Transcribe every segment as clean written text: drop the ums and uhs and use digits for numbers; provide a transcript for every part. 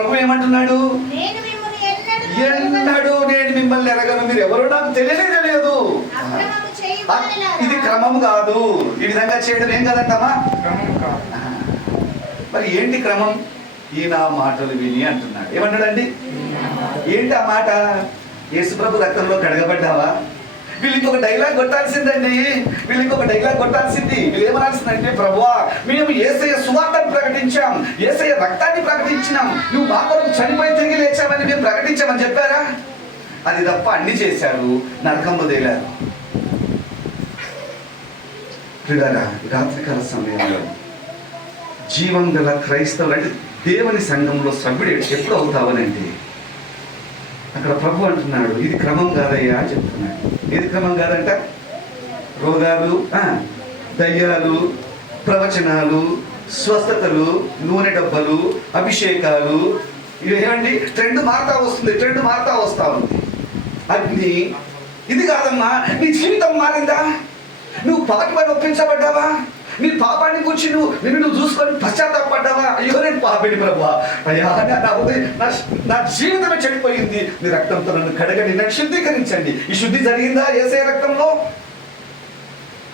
ప్రభు ఏమంటున్నాడు? ఎన్నడూ నేను మిమ్మల్ని ఎరగను, మీరు ఎవరో నాకు తెలియదు. ఇది క్రమం కాదు. ఈ విధంగా చేయడం ఏం కదంటామా? మరి ఏంటి క్రమం? ఈ నా మాటలు విని అంటున్నాడు. ఏమన్నాడండి? ఏంటి ఆ మాట? యేసుప్రభు రక్తంలో కడగబడ్డావా? వీళ్ళు ఇంకొక డైలాగ్ కొట్టాల్సిందండి. వీళ్ళు ఏమనాల్సిందంటే, ప్రభువా మేము యేసయ్య సువార్తను ప్రకటించాం, యేసయ్య రక్తాన్ని ప్రకటించినాం, నువ్వు మా కొరకు చనిపోయి తిరిగి లేచామని మేము ప్రకటించామని చెప్పారా? అది తప్ప అన్ని చేశారు, నరకంలో తేలారు. ప్రియులారా, రాత్రికాల సమయంలో జీవం గల క్రైస్తవులు అంటే దేవుని సంఘంలో సభ్యుడు ఎప్పుడు అవుతావనంటే, అక్కడ ప్రభు అంటున్నాడు ఇది క్రమం కాదయ్యా అని చెప్తున్నాడు. ఏది క్రమం కాదంట? రోగాలు, దయ్యాలు, ప్రవచనాలు, స్వస్థతలు, నూనె డబ్బలు, అభిషేకాలు, ఇవేమండి ట్రెండ్ మారుతా వస్తా ఉంది. అగ్ని ఇది కాదమ్మా. నీ జీవితం మారిందా? నువ్వు పాపని ఒప్పించబడ్డావా? నీ పాపాన్ని గురించి నువ్వు చూసుకొని పశ్చాత్తాపడ్డావా? అయ్యో నేను పాపిని ప్రభువా, అయ్యా నా జీవితమే చెడిపోయింది, నీ రక్తంతో నన్ను కడగండి, నన్ను శుద్ధీకరించండి. ఈ శుద్ధి జరిగిందా యేసయ్య రక్తంలో?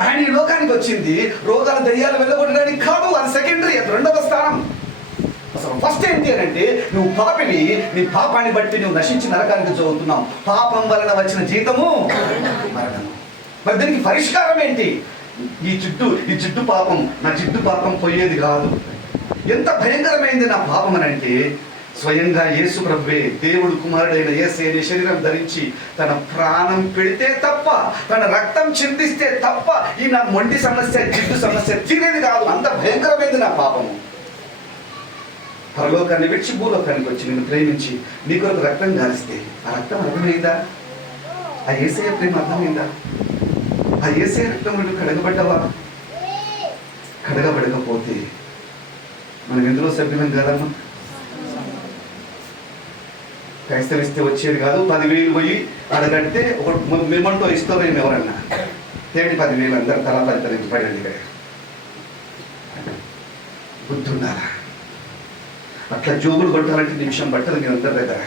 ఆయన ఈ లోకానికి వచ్చింది రోగాల దయ్యాలు వెళ్ళగొట్టడానికి కాదు, అది సెకండరీ, అది రెండవ స్థానం. అసలు ఫస్ట్ ఏంటి అని అంటే, నువ్వు పాపిని, నీ పాపాన్ని బట్టి నువ్వు నశించి నరకానికి చదువుతున్నావు. పాపం వలన వచ్చిన జీతము మరణం. మరి దీనికి పరిష్కారం ఏంటి? ఈ జిడ్డు పాపం, నా జిడ్డు పాపం పోయేది కాదు. ఎంత భయంకరమైంది నా పాపం అని అంటే, స్వయంగా యేసు ప్రభువే, దేవుడు కుమారుడైన యేసయ్య శరీరం ధరించి తన ప్రాణం పెడితే తప్ప, తన రక్తం చిందిస్తే తప్ప ఈ నా మొండి సమస్య, జిడ్డు సమస్య తీరేది కాదు. అంత భయంకరమైంది నా పాపము. పరలోకాన్ని విడిచి భూలోకానికి వచ్చి నిన్ను ప్రేమించి నీ కొరకు రక్తం గాలిస్తే ఆ రక్తం అర్థమైందా? ఆ యేసయ్య ప్రేమ అర్థమైందా? ఆ యేసయ్య రక్తం నువ్వు కడగబడ్డావా? కడగబడకపోతే మనం ఎందులో సభ్యులం కాదమ్మా? క్రైస్తవిస్తే వచ్చేది కాదు. 10,000 పోయి అడగంటే ఒక మిమ్మంటో ఇస్తారేమో ఎవరన్నా తేడి 10,000 అందరు తలా పరితరించి పడండి. ఇక్కడ బుద్ధి ఉండాలా? అట్లా జోగులు కొట్టాలంటే నిమిషం పట్టదు మీ అందరి దగ్గర.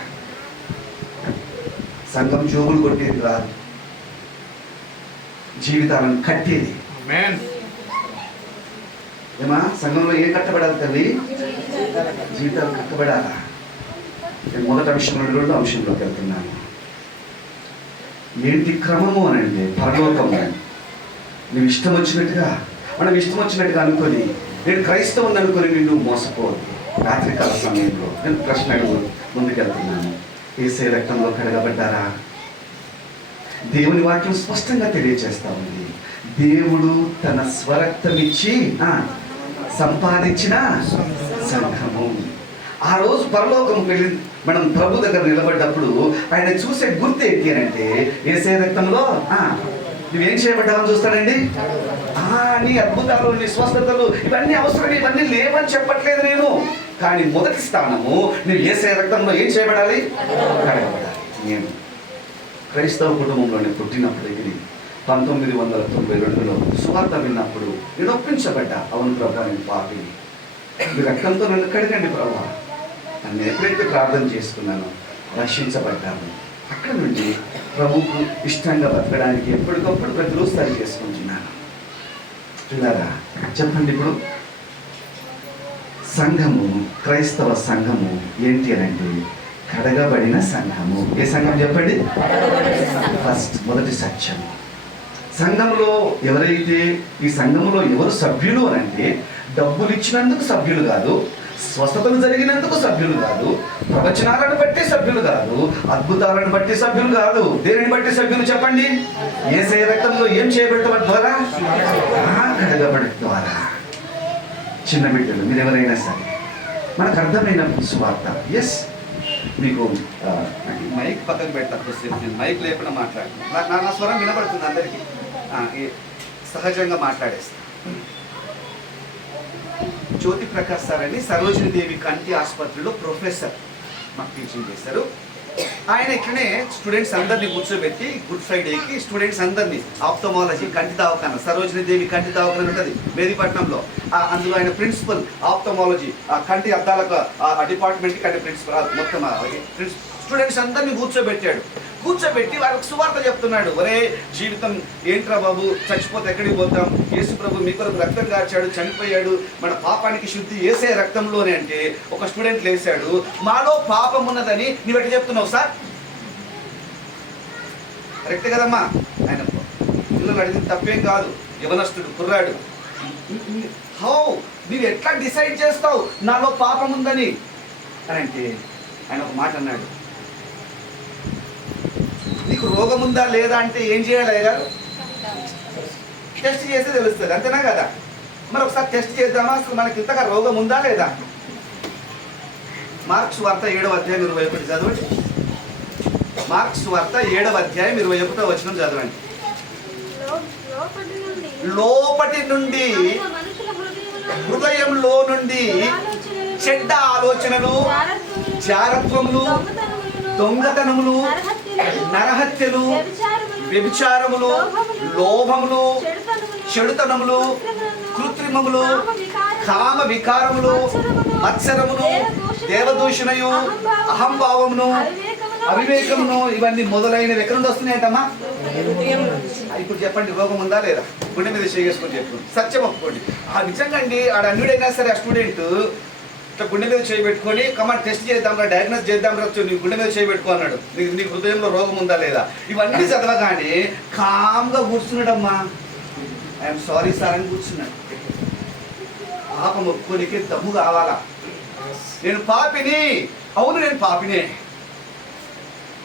సంఘం జోగులు కొట్టేది రాదు, జీవితాలను కట్టేది. ఏమా సంఘంలో ఏం కట్టబడాలి తల్లి? జీవితాలు కట్టబడాలా? నేను మొదటి అంశంలో రెండో అంశంలోకి వెళ్తున్నాను. ఏంటి క్రమము అని అంటే, పరలోకము. నువ్వు ఇష్టం వచ్చినట్టుగా అనుకొని, నేను క్రైస్తవుని అనుకొని నిన్ను మోసపోవద్దు. రాత్రికాల సమయంలో నేను ప్రశ్న అడుగు ముందుకెళ్తున్నాను. యేసయ్య రక్తంలో కడగబడ్డారా? దేవుని వాక్యం స్పష్టంగా తెలియజేస్తా ఉంది. దేవుడు తన స్వరక్తం ఇచ్చి సంపాదించిన సంఘము. ఆ రోజు పరలోకం వెళ్ళి మనం ప్రభు దగ్గర నిలబడ్డప్పుడు ఆయన చూసే గుర్తు ఏంటి అని అంటే, యేసయ్య రక్తంలో నువ్వేం చేయబడ్డావని చూస్తాడండి. నీ అద్భుతాలు, నీ స్వస్థతలు ఇవన్నీ అవసరం, ఇవన్నీ లేవని చెప్పట్లేదు నేను. కానీ మొదటి స్థానము నువ్వు యేసయ్య రక్తంలో ఏం చేయబడాలి? కడగబడాలి. నేను క్రైస్తవ కుటుంబంలోనే పుట్టినప్పటికీ 1992లో సువార్త విన్నప్పుడు నేను ఒప్పించబడ్డా. అవును ప్రభా, నేను పాపిని, మీ రక్తంతో నన్ను కడగండి ప్రభా. నన్ను ఎప్పుడైతే ప్రార్థన చేసుకున్నానో రక్షించబడ్డాను. అక్కడ నుండి ప్రభువుకు ఇష్టంగా బతకడానికి ఎప్పటికప్పుడు ప్రతిరోజు సరి చేసుకుంటున్నాను. చూడారా చెప్పండి, ఇప్పుడు సంఘము, క్రైస్తవ సంఘము ఏంటి అని అంటే కడగబడిన సంఘము. ఏ సంఘం చెప్పండి? ఫస్ట్ మొదటి సత్యము. సంఘంలో ఎవరైతే, ఈ సంఘంలో ఎవరు సభ్యులు అని అంటే, డబ్బులు ఇచ్చినందుకు సభ్యులు కాదు, స్వస్థతలు జరిగినందుకు సభ్యులు కాదు, ప్రవచనాలను బట్టి సభ్యులు కాదు, అద్భుతాలను బట్టి సభ్యులు కాదు. దేనిని బట్టి సభ్యులు చెప్పండి? యేసయ్య రక్తంలో ఏం చేయబడటం ద్వారా? కడగబడటం ద్వారా. చిన్న బిడ్డలు మీరు ఎవరైనా సరే, మనకు అర్థమైన సువార్త. ఎస్, మీకు మైక్ పక్కన పెడతాను, నేను మైక్ లేకుండా మాట్లాడుతున్నాను. నా స్వరం వినపడుతుంది అందరికీ, సహజంగా మాట్లాడేస్తాను. జ్యోతి ప్రకాష్ సార్ అని సరోజిని దేవి కంటి ఆసుపత్రిలో ప్రొఫెసర్ మాకు టీచింగ్ చేశారు. ఆయన ఇట్లనే స్టూడెంట్స్ అందరినీ కూర్చోబెట్టి గుడ్ ఫ్రైడేకి స్టూడెంట్స్ అందరినీ ఆప్థమాలజీ కంటి దవాఖాన, సరోజిని దేవి కంటి దవాఖాన ఉంటుంది మేదీపట్నంలో, అందులో ఆయన ప్రిన్సిపల్ ఆప్థమాలజీ, ఆ కంటి అద్దాలకు ఆ డిపార్ట్మెంట్కి కంటి ప్రిన్సిపల్ మొత్తం స్టూడెంట్స్ అందరినీ కూర్చోబెట్టి వాళ్ళకి సువార్త చెప్తున్నాడు. ఒరే జీవితం ఏంట్రా బాబు, చచ్చిపోతే ఎక్కడికి పోతాం, యేసు ప్రభు మీ కొరకు రక్తం కార్చాడు, చనిపోయాడు, మన పాపానికి శుద్ధి యేసే రక్తంలోనే అంటే ఒక స్టూడెంట్ లేసాడు, మాలో పాపం ఉన్నదని నువ్వు ఎట్లా చెప్తున్నావు సార్? కరెక్ట్ కదమ్మా? ఆయన పిల్లలు అడిగింది తప్పేం కాదు, యవనస్తుడు కుర్రాడు, హౌ నువ్వు ఎట్లా డిసైడ్ చేస్తావు నాలో పాపం ఉందని అని అంటే ఆయన ఒక మాట అన్నాడు, నీకు రోగం ఉందా లేదా అంటే ఏం చేయాలి అయ్యగారు? టెస్ట్ చేస్తే తెలుస్తుంది, అంతేనా కదా? మరి ఒకసారి టెస్ట్ చేద్దామా, అసలు మనకి ఇంతగా రోగం ఉందా లేదా? మార్క్స్ వార్త 7వ అధ్యాయం 21 చదవండి. మార్క్స్ వార్త 7వ అధ్యాయం 21వ వచనం చదవండి. లోపటి నుండి హృదయంలో నుండి చెడ్డ ఆలోచనలు, జారత్వములు, దొంగతనములు, నరహత్యలు, వ్యభిచారములు, లోభములు, చెడుతనములు, కృత్రిమములు, కామ వికారములు, మత్సరమును, దేవదూషణయు, అహంభావమును, అవివేకమును, ఇవన్నీ మొదలైనవి ఎక్కడ నుండి వస్తున్నాయంటమ్మా? ఇప్పుడు చెప్పండి, రోగం ఉందా లేదా? గుండె మీద చేసుకొని చెప్పండి, సత్యం ఒప్పుకోండి. నిజంగా అండి, ఆడ అన్యుడైనా సరే ఆ స్టూడెంట్ గుండె మీద చేయబెట్టుకొని కమాండ్ టెస్ట్ చేద్దాం రా, డయాగ్నోస్ చేద్దాం రా, నీ గుండె మీద చేయబెట్టుకో అన్నాడు. నీ హృదయంలో రోగం ఉందా లేదా? ఇవన్నీ చదవగానే కామ్గా కూర్చున్నాడమ్మా. ఐఎమ్ సారీ సార్ అని కూర్చున్నాడు. పాపం ఒప్పుకోనికే దమ్ము కావాలా? నేను పాపిని, అవును నేను పాపినే.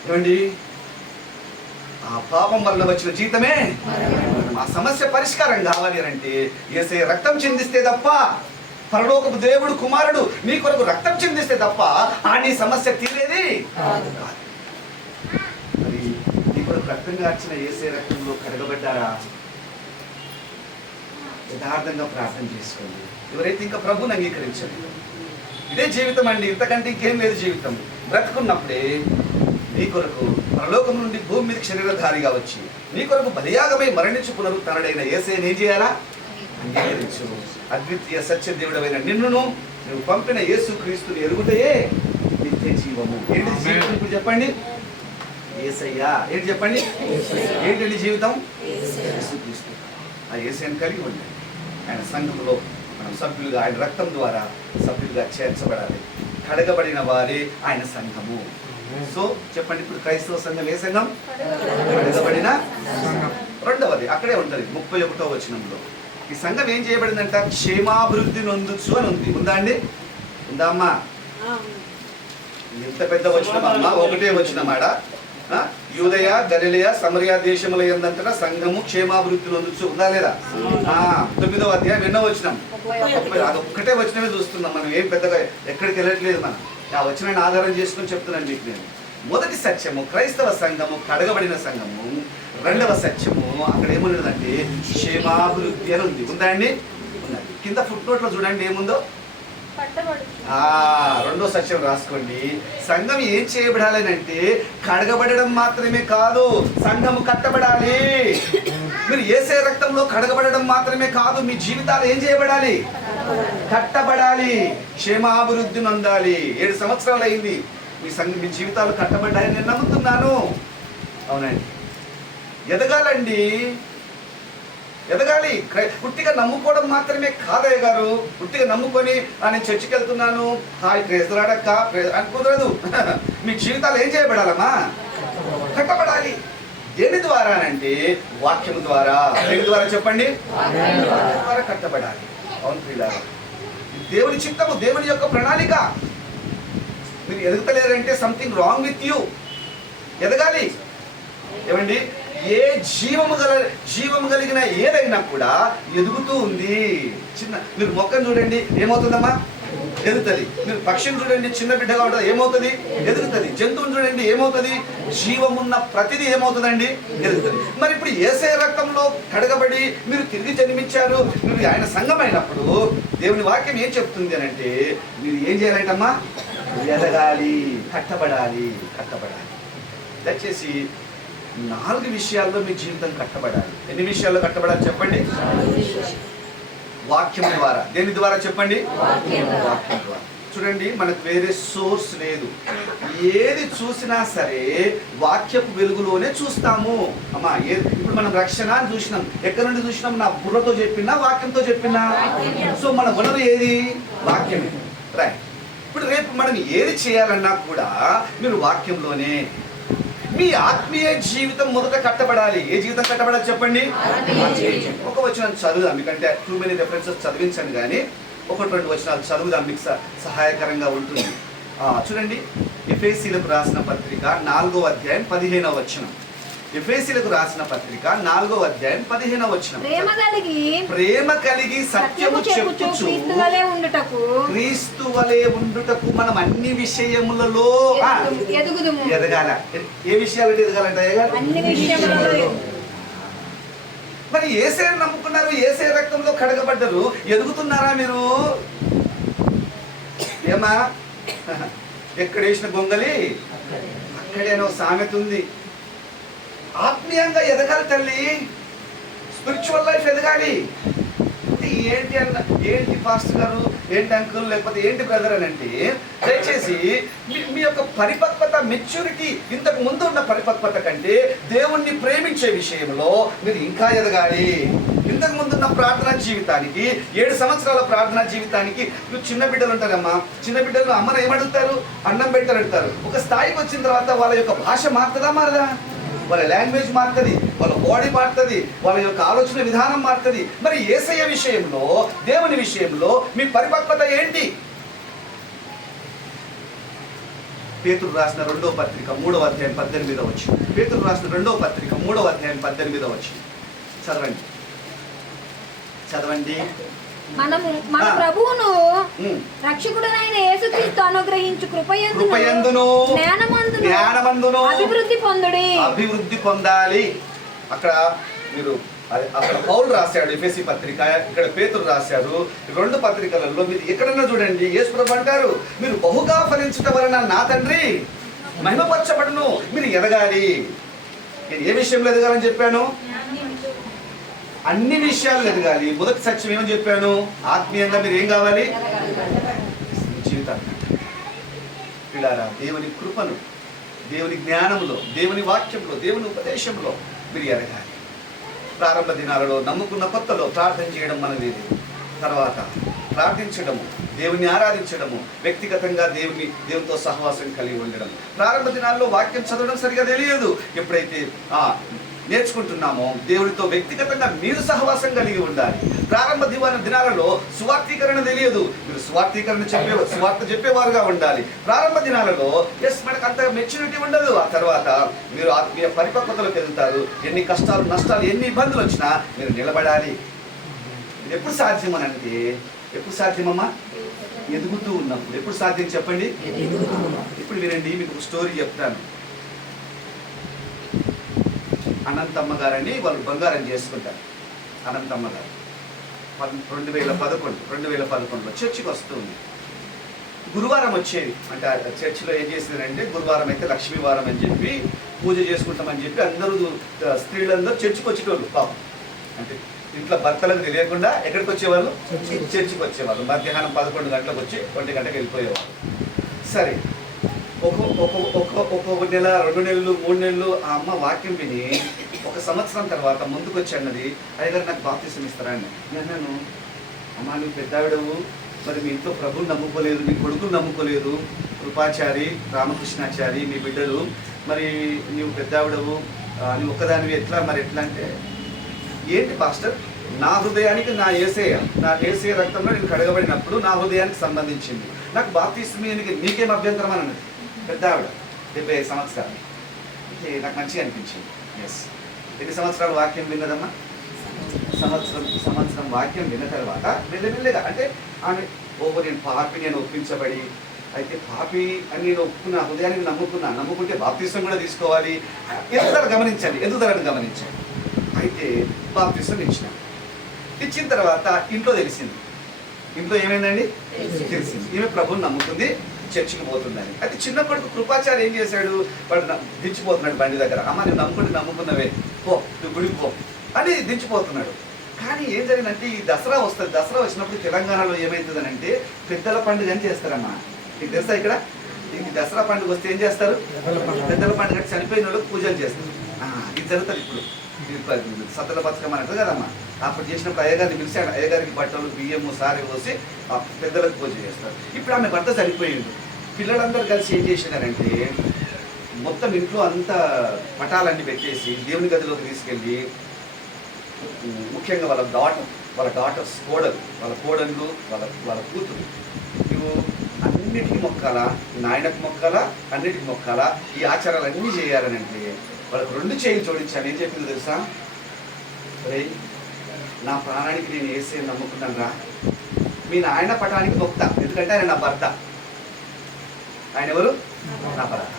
ఏమండి, ఆ పాపం వల్ల వచ్చిన జీతమే ఆ సమస్య పరిష్కారం కావాలి అని అంటే యేసయ్య రక్తం చిందిస్తే తప్ప, పరలోకపు దేవుడు కుమారుడు నీ కొరకు రక్తం చిందిస్తే తప్ప నీ సమస్య తీరేది కాదు. మరి నీ కొరకు రక్తం కార్చిన యేసయ్య రక్తంలో కడగబడ్డారా? యథార్థంగా ప్రార్థన చేసుకోండి. ఎవరైతే ఇంకా ప్రభుని అంగీకరించలేదు, ఇదే జీవితం అండి, ఇంతకంటే ఇంకేం లేదు జీవితం. బ్రతుకున్నప్పుడే నీ కొరకు పరలోకం నుండి భూమి మీద శరీరధారిగా వచ్చి నీ కొరకు బలియాగమై మరణించి పునరుత్థానుడైన యేసయ్యను ఏం చేయాలా? అంగీకరించు. అద్వితీయ సత్య దేవుడైన నిన్నును నువ్వు పంపిన యేసు క్రీస్తుని ఎరుగుటయే నిత్య జీవము. ఏంటి జీవితం? ఇప్పుడు చెప్పండి, యేసయ్య. ఏంటి చెప్పండి, ఏంటండి జీవితం? యేసు క్రీస్తు. ఆ యేసయ్యను కలిగి ఉండండి. ఆయన సంఘంలో మనం సభ్యులుగా, ఆయన రక్తం ద్వారా సభ్యులుగా చేర్చబడాలి. కడగబడిన వారే ఆయన సంఘము. సో చెప్పండి, ఇప్పుడు క్రైస్తవ సంఘం ఏ సంఘం? కడగబడిన సంఘం. రెండవది అక్కడే ఉంటుంది 31వ వచనంలో. ఈ సంఘం ఏం చేయబడిందంట? క్షేమాభివృద్ధి నొందొచ్చు అని ఉంది. ఉందా అండి? ఉందా అమ్మా? ఎంత పెద్ద వచనమమ్మా, ఒకటే వచనమాడ. యూదయ, గలిలయ, సమరయ దేశముల యందంతటా సంఘము క్షేమాభివృద్ధి నొందొచ్చు. ఉందా లేదా? 9వ అధ్యాయం 8వ వచనం. అది ఒక్కటే వచనమే చూస్తున్నాం మనం, ఏం పెద్దగా ఎక్కడికి వెళ్ళట్లేదు మనం. ఆ వచనాన్ని ఆధారం చేసుకుని చెప్తున్నాను మీకు నేను. మొదటి సత్యము క్రైస్తవ సంఘము కడగబడిన సంఘము. రెండవ సత్యము అక్కడ ఏమున్నదంటే క్షేమాభివృద్ధి అని ఉంది. ఉందా అండి? ఉన్నది. కింద ఫుట్ నోట్లో చూడండి ఏముందో. రెండో సత్యం రాసుకోండి. సంఘం ఏం చేయబడాలి అంటే కడగబడడం మాత్రమే కాదు, సంఘము కట్టబడాలి. మీరు యేసే రక్తంలో కడగబడడం మాత్రమే కాదు, మీ జీవితాలు ఏం చేయబడాలి? కట్టబడాలి. క్షేమాభివృద్ధి నొందాలి. 7 సంవత్సరాలు అయింది మీ జీవితాలు కట్టబడ్డాయని నేను నమ్ముతున్నాను. అవునండి, ఎదగాలండి, ఎదగాలి. పుట్టిగా నమ్ముకోవడం మాత్రమే కాదయ్య గారు. పుట్టిగా నమ్ముకొని నేను చర్చికి వెళ్తున్నాను, హాయ్ ప్రేజలాడక్క అని కుదరదు. మీ జీవితాలు ఏం చేయబడాలమ్మా? కట్టబడాలి. దేని ద్వారా అంటే వాక్యం ద్వారా. దేని ద్వారా చెప్పండి? ద్వారా కట్టబడాలి. అవును ప్రియులారా, దేవుని చిత్తము, దేవుని యొక్క ప్రణాళిక. మీరు ఎదుగుతలేరంటే సంథింగ్ రాంగ్ విత్ యూ. ఎదగాలి. ఏమండి, ఏ జీవము కలిగిన ఏదైనా కూడా ఎదుగుతూ ఉంది. మీరు మొక్కను చూడండి, ఏమవుతుందమ్మా? ఎదుగుతుంది. మీరు పక్షిని చూడండి, చిన్న బిడ్డగా ఉంటుంది, ఏమవుతుంది? ఎదుగుతుంది. జంతువుని చూడండి, ఏమవుతుంది? జీవమున్న ప్రతిదీ ఏమవుతుందండి? ఎదుగుతుంది. మరి ఇప్పుడు యేసయ్య రక్తంలో కడగబడి మీరు తిరిగి జన్మించారు, మీరు ఆయన సంఘం అయినప్పుడు దేవుని వాక్యం ఏం చెప్తుంది అని అంటే మీరు ఏం చేయాలంటమ్మా? ఎదగాలి, కట్టబడాలి. దయచేసి 4 విషయాల్లో మీ జీవితం కట్టబడాలి. ఎన్ని విషయాల్లో కట్టబడాలి చెప్పండి? వాక్యం ద్వారా. దేని ద్వారా చెప్పండి? వాక్యం ద్వారా. చూడండి, మనకు వేరే సోర్స్ లేదు. ఏది చూసినా సరే వాక్యపు వెలుగులోనే చూస్తాము. అమ్మా, ఇప్పుడు మనం రక్షణ అని చూసినాం. ఎక్కడి నుండి చూసినాం? నా బుర్రతో చెప్పినా, వాక్యంతో చెప్పినా. సో మన వనరు ఏది? వాక్యమే. రైట్. ఇప్పుడు రేపు మనం ఏది చేయాలన్నా కూడా మీరు వాక్యంలోనే. మీ ఆత్మీయ జీవితం మొదట కట్టబడాలి. ఏ జీవితం కట్టబడాలి చెప్పండి? ఒక వచనం చదువుదాం, ఎందుకంటే టూ మెనీ రెఫరెన్సెస్ చదివించండి, కానీ 1-2 వచనాలు చదువుదాం, మీకు సహాయకరంగా ఉంటుంది. చూడండి, ఎఫెసీయులకు రాసిన పత్రిక 4వ అధ్యాయం 15వ వచనం. ఎఫెసీయులకు రాసిన పత్రిక 4వ అధ్యాయం 15వ వచనం. ప్రేమ కలిగి సత్యము చెప్పుచు క్రీస్తు వలె ఉండుటకు మనం అన్ని విషయములలో ఎదగాల. ఏ విషయాలు ఎదగాలంటే? మరి యేసేను నమ్ముకున్నారు, యేసే రక్తంలో కడగబడ్డారు, ఎదుగుతున్నారా మీరు? ఏమా, ఎక్కడ వేసిన గొంగలి అక్కడేనో సామెత ఉంది. ఆత్మీయంగా ఎదగాలి తల్లి, స్పిరిచువల్ లైఫ్ ఎదగాలి. ఏంటి అన్న, ఏంటి పాస్టర్ గారు, ఏంటి అంకుల్, లేకపోతే ఏంటి బ్రదర్ అని అంటే, దయచేసి మీ యొక్క పరిపక్వత, మెచ్యూరిటీ, ఇంతకు ముందు ఉన్న పరిపక్వత కంటే దేవుణ్ణి ప్రేమించే విషయంలో మీరు ఇంకా ఎదగాలి. ఇంతకు ముందున్న ప్రార్థనా జీవితానికి, 7 సంవత్సరాల ప్రార్థనా జీవితానికి, చిన్న బిడ్డలు ఉంటారమ్మా, చిన్న బిడ్డలు అమ్మను ఏమడుగుతారు? అన్నం పెట్టారు. ఒక స్థాయికి వచ్చిన తర్వాత వాళ్ళ యొక్క భాష మారుతుందా మారదా? వాళ్ళ లాంగ్వేజ్ మారుతుంది, వాళ్ళ బాడీ మారుతుంది, వాళ్ళ యొక్క ఆలోచన విధానం మారుతుంది. మరి యేసయ్య విషయంలో, దేవుని విషయంలో మీ పరిపక్వత ఏంటి? పేతురు రాసిన 2వ పత్రిక 3వ అధ్యాయం 18వ వచనం. పేతురు రాసిన 2వ పత్రిక 3వ అధ్యాయం 18వ వచనం. చదవండి. మన ప్రభువును రక్షకుడైన యేసుక్రీస్తు అనుగ్రహించు కృపయందును జ్ఞానమందును అభివృద్ధి పొందాలి. అక్కడ పౌలు రాశాడు ఎఫెసీ పత్రిక, ఇక్కడ పేతురు రాశారు. 2 పత్రికలలో మీరు ఎక్కడన్నా చూడండి, యేసు ప్రభు అంటారు, మీరు బహుగా ఫలించుట వలన నా తండ్రి మహిమపరచబడును. మీరు ఎదగాలి. నేను ఏ విషయంలో ఎదగాలని చెప్పాను? అన్ని విషయాలు ఎదగాలి. మొదటి సత్యం ఏమని చెప్పాను? ఆత్మీయంగా మీరు ఏం కావాలి? జీవితాన్ని పిల్లారా, దేవుని కృపను, దేవుని జ్ఞానంలో, దేవుని వాక్యంలో, దేవుని ఉపదేశంలో మీరు ఎదగాలి. ప్రారంభ దినాలలో నమ్ముకున్న కొత్తలో ప్రార్థన చేయడం మనది, తర్వాత ప్రార్థించడము, దేవుని ఆరాధించడము, వ్యక్తిగతంగా దేవునితో సహవాసం కలిగి ఉండడం. ప్రారంభ దినాల్లో వాక్యం చదవడం సరిగా తెలియదు. ఎప్పుడైతే నేర్చుకుంటున్నామో దేవుడితో వ్యక్తిగతంగా మీరు సహవాసం కలిగి ఉండాలి. ప్రారంభ దినాలలో సువార్తీకరణ తెలియదు, మీరు సువార్త చెప్పేవారుగా ఉండాలి. ప్రారంభ దినాలలో మనకు అంత మెచ్యూరిటీ ఉండదు. ఆ తర్వాత మీరు ఆత్మీయ పరిపక్వతలోకి వెళ్తారు. ఎన్ని కష్టాలు, నష్టాలు, ఎన్ని ఇబ్బందులు వచ్చినా మీరు నిలబడాలి. ఇది ఎప్పుడు సాధ్యం అని అంటే, ఎప్పుడు సాధ్యమమ్మా? ఎదుగుతూ ఉన్నప్పుడు. ఎప్పుడు సాధ్యం చెప్పండి? ఇప్పుడు వినండి, మీకు ఒక స్టోరీ చెప్తాను. అనంతమ్మ గారని వాళ్ళు బంగారం చేసుకుంటారు. అనంతమ్మ గారు 2011లో చర్చికి వస్తుంది. గురువారం వచ్చేది. అంటే చర్చిలో ఏం చేసేదంటే, గురువారం అయితే లక్ష్మీవారం అని చెప్పి పూజ చేసుకుంటామని చెప్పి అందరూ స్త్రీలందరూ చర్చికి వచ్చేటోళ్ళు. పాపం అంటే ఇంట్లో భర్తలకు తెలియకుండా ఎక్కడికి వచ్చేవాళ్ళు? చర్చికి వచ్చేవాళ్ళు. మధ్యాహ్నం 11 గంటలకు వచ్చి 1 గంటకు వెళ్ళిపోయేవాళ్ళు. సరే, ఒక నెల, 2 నెలలు, 3 నెలలు ఆ అమ్మ వాక్యం విని 1 సంవత్సరం తర్వాత ముందుకు వచ్చి అన్నది, అయ్యగారు నాకు బాప్తిసం ఇస్తారా అని. నేను, అమ్మ నువ్వు పెద్దావిడవు, మరి మీ ఇంట్లో ప్రభువుని నమ్ముకోలేదు, మీ కొడుకులు నమ్ముకోలేదు, కృపాచారి, రామకృష్ణాచారి మీ బిడ్డలు, మరి నువ్వు పెద్దావిడవు, నువ్వు ఒక్కదానివి ఎట్లా అంటే, ఏంటి పాస్టర్, నా హృదయానికి నా యేసయ్య రక్తంలో నేను కడగబడినప్పుడు నా హృదయానికి సంబంధించింది, నాకు బాప్తిసం నీకేం అభ్యంతరం అని అన్నది పెద్ద ఆవిడ. 75 సంవత్సరాలు. నాకు మంచిగా అనిపించింది. ఎస్. ఎన్ని సంవత్సరాలు వాక్యం విన్నదమ్మా? సంవత్సరం వాక్యం విన్న తర్వాత మెల్లమెల్లగా, అంటే ఆమె నేను పాపి, నేను ఒప్పించబడి, అయితే పాపి అని నేను ఒప్పుకున్న, హృదయానికి నమ్ముకుంటే బాప్తిసం కూడా తీసుకోవాలి. ఎదుగుదలను గమనించండి. అయితే బాప్తిసం ఇచ్చిన తర్వాత ఇంట్లో తెలిసింది. ఇంట్లో ఏమైందండి? తెలిసింది. ఈమె ప్రభువుని నమ్ముకుంది, చర్చికి పోతుందని. అయితే చిన్న కొడుకు కృపాచారి ఏం చేశాడు, వాడు దించిపోతున్నాడు బండి దగ్గర. అమ్మ నువ్వు నమ్ముకున్నవే పో, నువ్వు గుడికి పో అని దించిపోతున్నాడు. కానీ ఏం జరిగిందంటే ఈ దసరా వస్తుంది. దసరా వచ్చినప్పుడు తెలంగాణలో ఏమవుతుందని అంటే పెద్దల పండుగ అని చేస్తారమ్మా. నీకు తెలుసా ఇక్కడ ఈ దసరా పండుగ వస్తే ఏం చేస్తారు, పెద్దల పండుగ చనిపోయిన వాళ్ళకి పూజలు చేస్తారు. ఇది జరుగుతుంది ఇప్పుడు సత్తల బతుకమ్మ అంటారు కదమ్మా. అప్పుడు చేసినప్పుడు అయ్యగారిని పిలిచి అయ్యగారికి బట్టలు బియ్యము సారి పోసి ఆ పెద్దలకు పూజ చేస్తారు. ఇప్పుడు ఆమె భర్త చనిపోయిండు. పిల్లలందరూ కలిసి ఏం చేసినారంటే మొత్తం ఇంట్లో అంతా పటాలన్నీ పెట్టేసి దేవుని గదిలోకి తీసుకెళ్ళి ముఖ్యంగా వాళ్ళ డాటర్స్ కోడళ్ళు వాళ్ళ కూతురు నువ్వు అన్నిటికీ మొక్కాలా, నాయనకు మొక్కాలా, అన్నిటికీ మొక్కాలా, ఈ ఆచారాలు అన్నీ చేయాలని అంటే వాళ్ళకు 2 చేతులు జోడించాను. ఏం చెప్పిందో తెలుసా, రే నా ప్రాణానికి నేను ఏసే నమ్ముకున్నాను రా, మీ నాయన పటానికి మొక్తా, ఎందుకంటే ఆయన నా భర్త. ఆయన ఎవరు, నా భర్త.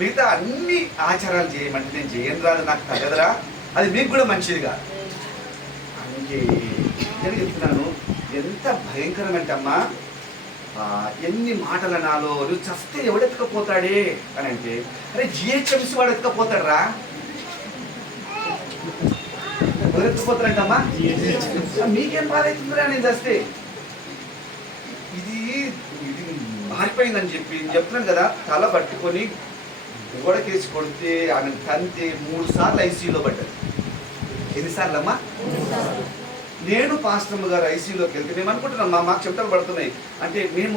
మిగతా అన్ని ఆచారాలు చేయమంటే నేను చేయను రాదు, నాకు తగదరా, అది మీకు కూడా మంచిది కాదు. అందుకే నేను చెప్తున్నాను, ఎంత భయంకరమంటే అమ్మా ఎన్ని మాటలు నాలో, నువ్వు చస్తే ఎవడెత్తకపోతాడే అని అంటే, అరే జిహెచ్ఎంసీ వాడు ఎత్తకపోతాడు రా, ఎవరెత్తకపోతాడంటమ్మా, మీకేం బాధ అవుతుందిరా నేను చస్తే. ఇది మారిపోయిందని చెప్తున్నాను కదా. తల పట్టుకొని గోడకేసి కొడితే ఆయన తంతే 3 సార్లు ఐసీయూలో పడ్డది. ఎన్నిసార్లు అమ్మా? నేను పాస్టమ్మ గారు ఐసీయూలోకి వెళ్తే మేము అనుకుంటున్నాం మాకు చెమటలు పడుతున్నాయి అంటే, మేము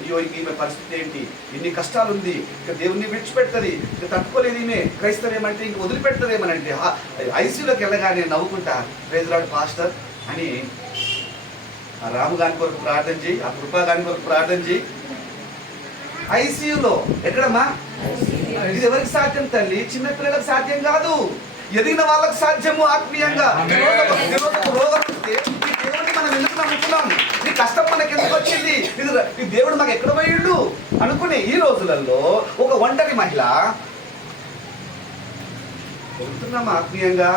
అయ్యో ఈమె పరిస్థితి ఏంటి, ఇన్ని కష్టాలు ఉంది, ఇక దేవుణ్ణి విడిచిపెడుతుంది, ఇక తట్టుకోలేదు ఈమె, క్రైస్తవేమంటే ఇంక వదిలిపెడతారేమనంటే ఐసీయూలోకి వెళ్ళగానే నవ్వుకుంటా ప్రైజ్ లార్డ్ పాస్టర్ అని ఆ రాము గాని కొరకు ప్రార్థన చేయి, ఆ కృపా గాని కొరకు ప్రార్థన చేయి. ఐసీయూలో ఎక్కడమ్మా? ఇది ఎవరికి సాధ్యం తల్లి? చిన్నపిల్లలకు సాధ్యం కాదు, ఎదిగిన వాళ్ళకు సాధ్యము ఆత్మీయంగా. రోగం వస్తే ఈ దేవుడిని మనం ఎందుకు నమ్ముతున్నాం, ఈ కష్టం మనకి ఎందుకు వచ్చింది, ఈ దేవుడు మాకు ఎక్కడ పోయిండు అనుకునే ఈ రోజులలో ఒక ఒంటరి మహిళ వెళ్తున్నాం ఆత్మీయంగా.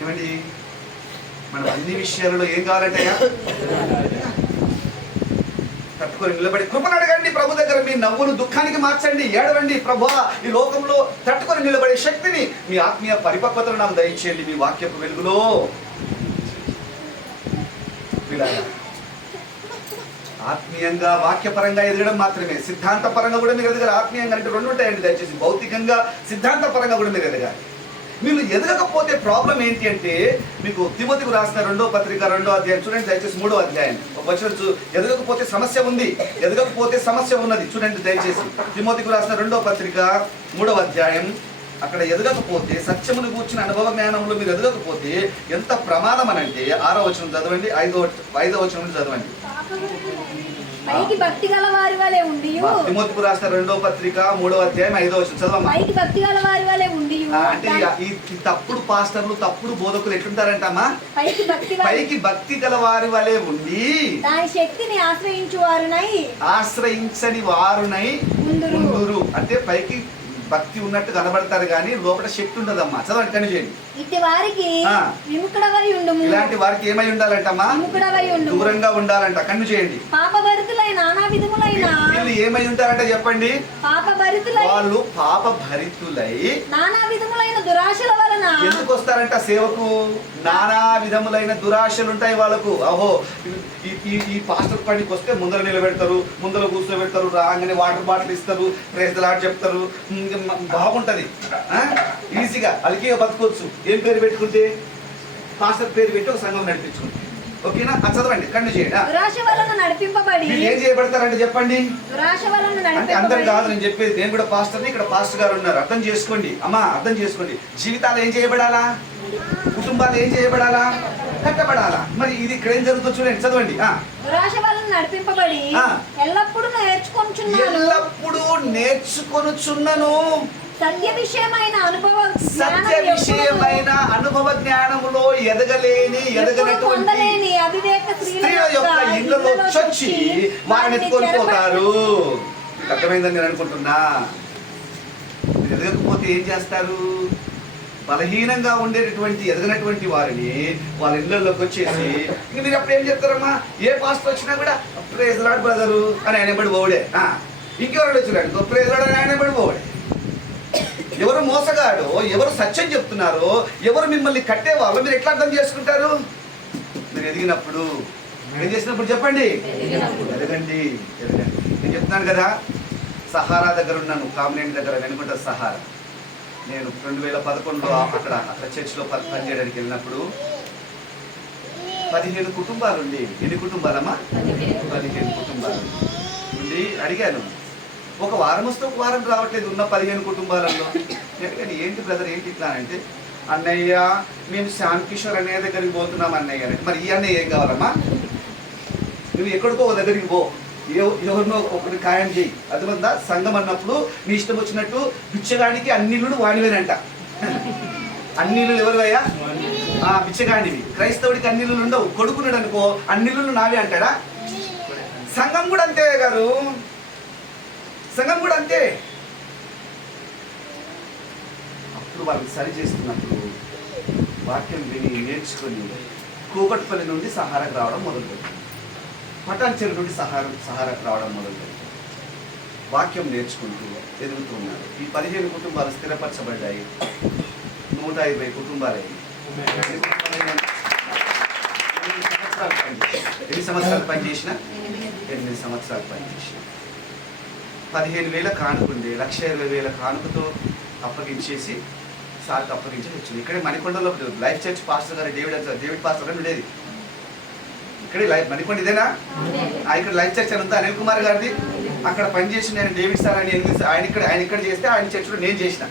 ఏమండి మనం అన్ని విషయాలలో ఏం కావాలంటయ్యా, తట్టుకొని నిలబడి కృపను అడగండి ప్రభు దగ్గర, మీ నవ్వును దుఃఖానికి మార్చండి, ఏడవండి ప్రభువా ఈ లోకంలో తట్టుకొని నిలబడే శక్తిని, మీ ఆత్మీయ పరిపక్వతను నాకు దయచేయండి మీ వాక్యపు వెలుగులో. ఆత్మీయంగా వాక్యపరంగా ఎదగడం మాత్రమే, సిద్ధాంతపరంగా కూడా మీరు ఎదగాలి. ఆత్మీయంగా అంటే 2 ఉంటాయండి దయచేసి, భౌతికంగా సిద్ధాంతపరంగా కూడా మీరు ఎదగాలి. మీరు ఎదగకపోతే ప్రాబ్లం ఏంటి అంటే, మీకు తిమోతికి రాసిన 2వ పత్రిక 2వ అధ్యాయం చూడండి దయచేసి, 3వ అధ్యాయం ఎదగకపోతే సమస్య ఉంది, ఎదగకపోతే సమస్య ఉన్నది చూడండి దయచేసి. తిమోతికి రాసిన 2వ పత్రిక 3వ అధ్యాయం, అక్కడ ఎదగకపోతే సత్యమును కూర్చున్న అనుభవ జ్ఞానంలో మీరు ఎదగకపోతే ఎంత ప్రమాదం అని అంటే 6వ వచనం చదవండి, 5వ వచనం చదవండి. పైకి భక్తి గల వారి వలె ఉండి, తిమోతికి రాసిన 2వ పత్రిక 3వ అధ్యాయం 5వ వచనం చదవండి. పైకి భక్తి గల వారి వలె ఉండి, అంటే ఈ తప్పుడు పాస్టర్లు తప్పుడు బోధకులు ఎట్లుంటారంటమ్మా, పైకి భక్తి గల వారి వలె ఉండి దాని శక్తిని ఆశ్రయించని వారునై ఉందురు. అంటే పైకి భక్తి ఉన్నట్టు కనబడతారు కానీ లోపల శక్తి ఉండదమ్మా. చదవండి కను చేయండి. ఇలాంటి వారికి ఏమై ఉండాలంటమ్మా, దూరంగా ఉండాలంట. కన్ను చేయండి. వీళ్ళు ఏమై ఉంటారంట చెప్పండి, వాళ్ళు పాప భరితులై నానా విధములైన దురాశల వలన. ఎందుకు వస్తారంట సేవకు? నానా విధములైన దురాశలు ఉంటాయి వాళ్ళకు. అహో ఈ పాస్టర్ పనికి వస్తే ముందర నిలబెడతారు, ముందర కూర్చోబెడతారు, రాగానే వాటర్ బాటిల్ ఇస్తారు, ప్రైజ్ ది లార్డ్ చెప్తారు, బాగుంటది ఈజీగా అలికే బతుకోవచ్చు. ఏం పేరు పెట్టుకుంటే? పాస్టర్ పేరు పెట్టి ఒక సంఘం నడిపించుకుంటే. ఓకేనా? చదవండి, కన్ను చేయండి. దురాశ వలన నడిపింపబడి ఏం చేయబడతారంటే చెప్పండి. దురాశ వలన అంటే అందరు కాదు నేను చెప్పేది, నేను కూడా పాస్టర్ని, ఇక్కడ పాస్టర్ గారు ఉన్నారు, అర్థం చేసుకోండి అమ్మా, అర్థం చేసుకోండి. జీవితాలు ఏం చేయబడాలా? కుటుంబాలు ఏం చేయబడాలా? కట్టబడాలా. మరి ఇది ఇక్కడ ఏం జరుగుతుందో చూడండి, చదవండి. దురాశ వలన నడిపింపబడి ఎల్లప్పుడూ నేర్చుకొనుచున్నాను సత్య విషయమైన అనుభవ జ్ఞానములో ఎదగనటువంటి స్త్రీల యొక్క ఇళ్ళలో చొచ్చి వారిని ఎత్తుకొనిపోతారు. అర్థమైందని నేను అనుకుంటున్నా. ఎదగకపోతే ఏం చేస్తారు? బలహీనంగా ఉండేటటువంటి ఎదగనటువంటి వారిని వాళ్ళ ఇళ్ళల్లోకి వచ్చేసి ఇంక మీరు అప్పుడు ఏం చెప్తారమ్మా? ఏ పాస్టర్ వచ్చినా కూడా ప్రైజ్ లార్డ్ బ్రదరు అని ఆయన బడి పోవడే. ఇంకెవరు వచ్చినాడు ప్రైజ్ లార్డ్ అని ఆయన బడి పోవడే. ఎవరు మోసగాడో, ఎవరు సత్యం చెప్తున్నారో, ఎవరు మిమ్మల్ని కట్టేవాళ్ళు మీరు ఎట్లా అర్థం చేసుకుంటారు? మీరు ఎదిగినప్పుడు, ఏం చేసినప్పుడు చెప్పండి, ఎదగండి ఎదగండి. నేను చెప్తున్నాను కదా, సహారా దగ్గర ఉన్నాను, కామినేని దగ్గర వెనుకుంట సహారా. నేను 2011లో అక్కడ చర్చిలో పనిచేయడానికి వెళ్ళినప్పుడు 15 కుటుంబాలు ఉండి. ఎన్ని కుటుంబాలమ్మా? 15 కుటుంబాలు ఉండి అడిగాను, ఒక వారం వస్తే ఒక వారం రావట్లేదు ఉన్న 15 కుటుంబాలలో. ఎందుకని ఏంటి బ్రదర్ ఏంటి ఇట్లా అంటే, అన్నయ్య మేము శ్యామ్ కిషోర్ అన్నయ్య దగ్గరికి పోతున్నాం అన్నయ్య అంటే. మరి ఈ అన్నయ్య ఏం కావాలమ్మా? నువ్వు ఎక్కడికో ఒక దగ్గరికి పో, ఎవరినో ఒకటి ఖాయం చేయి. అర్థమందా? సంఘం అన్నప్పుడు నీ ఇష్టం వచ్చినట్టు బిచ్చగాడికి అన్నిళ్ళు వాడివేనంట. అన్నిళ్ళు ఎవరివయ్యా? బిచ్చగాడివి. క్రైస్తవుడికి అన్నిళ్ళు ఉండవు. కొడుకున్నాడు అనుకో అన్నిళ్ళు నావే అంటాడా? సంఘం కూడా అంతే గారు, సంఘం కూడా అంతే. అప్పుడు వాళ్ళకి సరి చేస్తున్నప్పుడు వాక్యం విని నేర్చుకొని కూకట్పల్లి నుండి సహారాకు రావడం మొదలుపెట్టింది. పటాన్చెరు నుండి సహారాకు రావడం మొదలుపెట్టింది. వాక్యం నేర్చుకుంటూ ఎదుగుతూ ఉన్నారు. ఈ 15 కుటుంబాలు స్థిరపరచబడ్డాయి. 120 కుటుంబాలు. ఎన్ని సంవత్సరాలు పనిచేసిన? 8 సంవత్సరాలు పనిచేసిన. 15,000 కానుకుంది, 1,20,000 కానుకతో అప్పగించేసి సార్కి అప్పగించేసి వచ్చింది. ఇక్కడే మణికొండలో లైఫ్ చర్చ్ పాస్టర్ గారు డేవిడ్ పాస్టర్ గారు ఉండేది. ఇక్కడే మణికొండ ఇదేనా? ఇక్కడ లైఫ్ చర్చ్ అని ఉందా అనిల్ కుమార్ గారిది? అక్కడ పనిచేసి నేను డేవిడ్ సార్ అని ఆయన ఇక్కడ చేస్తే ఆయన చర్చిలో నేను చేసిన.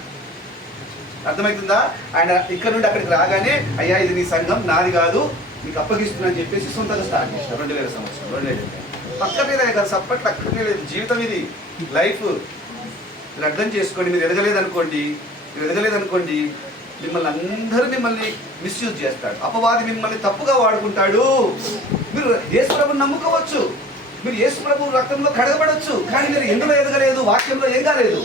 అర్థమవుతుందా? ఆయన ఇక్కడ నుండి అక్కడికి రాగానే అయ్యా ఇది నీ సంఘం నాది కాదు నీకు అప్పగిస్తున్నా అని చెప్పేసి సొంతంగా స్టార్ట్ చేసిన. 2000 సంవత్సరం 2000 పక్కనే కదా, సప్పట్లు అక్కడనే లేదు. జీవితం ఇది, లైఫ్. మీరు అర్థం చేసుకోండి. మీరు ఎదగలేదనుకోండి మిమ్మల్ని అందరూ మిస్యూజ్ చేస్తాడు. అపవాది మిమ్మల్ని తప్పుగా వాడుకుంటాడు. మీరు యేసు ప్రభువుని నమ్ముకోవచ్చు, మీరు యేసు ప్రభు రక్తంలో కడగబడవచ్చు, కానీ మీరు ఎందులో ఎదగలేదు, వాక్యంలో ఏం కాలేదు.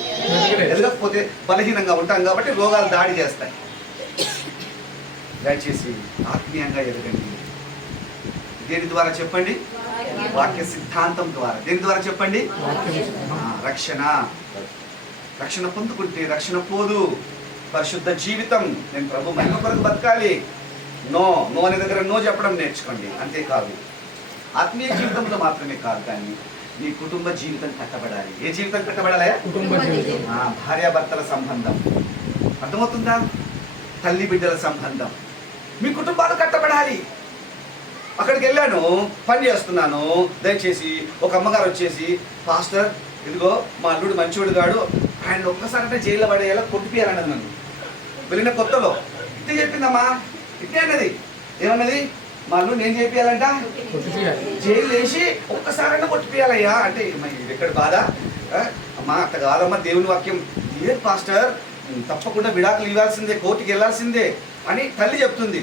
ఎదగకపోతే బలహీనంగా ఉంటాం కాబట్టి రోగాలు దాడి చేస్తాయి. దయచేసి ఆత్మీయంగా ఎదగండి. దేని ద్వారా చెప్పండి? వాక్య సిద్ధాంతం ద్వారా. దేని ద్వారా చెప్పండి? రక్షణ పొందుకుంటే రక్షణ పోదు. పరిశుద్ధ జీవితం, నేను ప్రభు మహిమ కొరకు బతకాలి. నో అనే దగ్గర నో చెప్పడం నేర్చుకోండి. అంతేకాదు ఆత్మీయ జీవితంలో మాత్రమే కాదు, కానీ మీ కుటుంబ జీవితం కట్టబడాలి. ఏ జీవితం కట్టబడాలి? భార్యాభర్తల సంబంధం. అర్థమవుతుందా? తల్లి బిడ్డల సంబంధం. మీ కుటుంబాలు కట్టబడాలి. అక్కడికి వెళ్ళాను, పని చేస్తున్నాను. దయచేసి ఒక అమ్మగారు వచ్చేసి, పాస్టర్ ఇదిగో మా అల్లుడు మంచివాడు కాడు, ఆయన ఒక్కసారి జైల్లో పడేయాల కొట్టిపోయాలన్నది. నన్ను వెళ్ళిన కొత్తలో ఇట్టే చెప్పిందమ్మా, ఇట్టే అన్నది. ఏమన్నది? మా అల్లుడు నేను చేపియాలంట, జైలు వేసి ఒక్కసారైనా కొట్టిపోయాలయ్యా అంటే. ఎక్కడ బాధ అమ్మా? అట్ట కాదమ్మా, దేవుని వాక్యం. ఏ పాస్టర్ తప్పకుండా విడాకులు ఇవ్వాల్సిందే, కోర్టుకి వెళ్ళాల్సిందే అని తల్లి చెప్తుంది.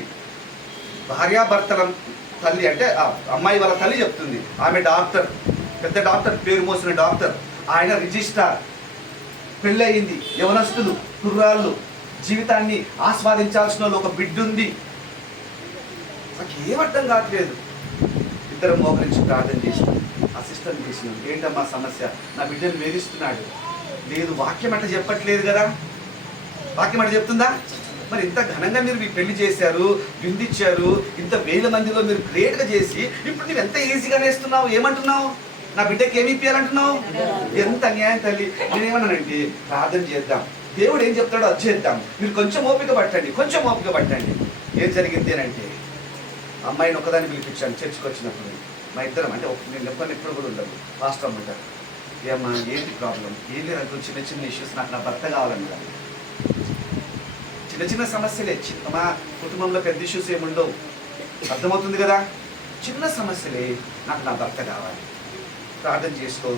భార్యాభర్తల తల్లి అంటే అమ్మాయి వాళ్ళ తల్లి చెప్తుంది. ఆమె డాక్టర్, పెద్ద డాక్టర్, పేరు మోసిన డాక్టర్. ఆయన రిజిస్ట్రార్. పెళ్ళి అయింది, యవనస్తులు, కుర్రాళ్ళు, జీవితాన్ని ఆస్వాదించాల్సిన ఒక బిడ్డ ఉంది. నాకు ఏమర్థం కావట్లేదు. ఇద్దరు మోకరించి ప్రార్థన చేసినాం, అసిస్టెంట్ చేసినాం. ఏంటమ్మా సమస్య? నా బిడ్డను వేధిస్తున్నాడు. లేదు, వాక్యం అంటే చెప్పట్లేదు కదా. వాక్యం అంటే చెప్తుందా? మరి ఇంత ఘనంగా మీరు మీ పెళ్లి చేశారు, విందిచ్చారు, ఇంత 1000 మందిలో మీరు గ్రేట్గా చేసి ఇప్పుడు నువ్వు ఎంత ఈజీగా నేస్తున్నావు. ఏమంటున్నావు? నా బిడ్డకి ఏమి ఇప్పించాలంటున్నావు? ఎంత అన్యాయం తల్లి. నేనేమన్నానంటే ప్రార్థన చేద్దాం, దేవుడు ఏం చెప్తాడో అది చేద్దాం. మీరు కొంచెం ఓపిక పట్టండి. ఏం జరిగింది అని అంటే, అమ్మాయిని ఒకదాన్ని పిలిపించాను చర్చికి వచ్చినప్పుడు. మా ఇద్దరం అంటే నేను ఎప్పుడు కూడా ఉండదు. పాస్టర్ అమ్మంటారు, ఏమ్మా ఏంటి ప్రాబ్లం? ఏం లేదు, చిన్న ఇష్యూస్, నాకు నా భర్త కావాలన్నారు. చిన్న సమస్యలే. మా కుటుంబంలో పెద్ద ఇష్యూస్ ఏముండవు. అర్థమవుతుంది కదా? చిన్న సమస్యలే, నాకు నా భర్త కావాలి. ప్రార్థన చేసుకో,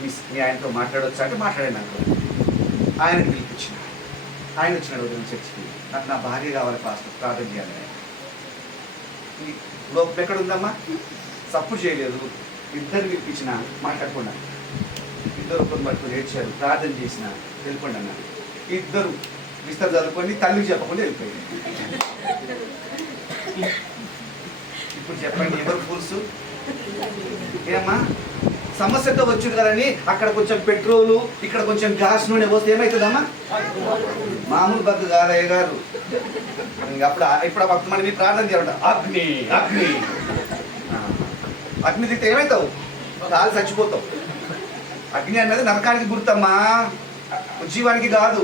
మీ ఆయనతో మాట్లాడవచ్చు అంటే మాట్లాడాను. నాకు ఆయనని పిలిపించిన, ఆయన వచ్చినాడు ఉదయం చర్చికి. నాకు నా భార్య కావాలి పాస్టర్, ప్రార్థన చేయాలి. లోపం ఎక్కడుందమ్మా? సపోర్ట్ చేయలేదు. ఇద్దరు పిలిపించిన, మాట్లాడకుండా. ఇద్దరు కొన్ని పట్టుకుని ఏడ్చారు. ప్రార్థన చేసిన, వెళ్ళిపోండి అన్నారు. ఇద్దరు మిస్టర్ చదువుకొని తల్లికి చెప్పకుండా వెళ్ళిపోయింది. ఇప్పుడు చెప్పండి ఎవరు ఫూల్స్? ఏమ్మా సమస్యతో వచ్చారు కదని అక్కడ కొంచెం పెట్రోలు ఇక్కడ కొంచెం గ్యాస్ నూనె పోస్తే ఏమవుతుందమ్మా? మామూలు బగ్గు కాదయ్య గారు. ఇప్పుడు మనం మీ ప్రార్థన చేయాలంట, అగ్ని అగ్ని అగ్ని తింటే ఏమవుతావు? కాలు చచ్చిపోతావు. అగ్ని అన్నది నరకానికి గుర్తమ్మా, జీవానికి కాదు.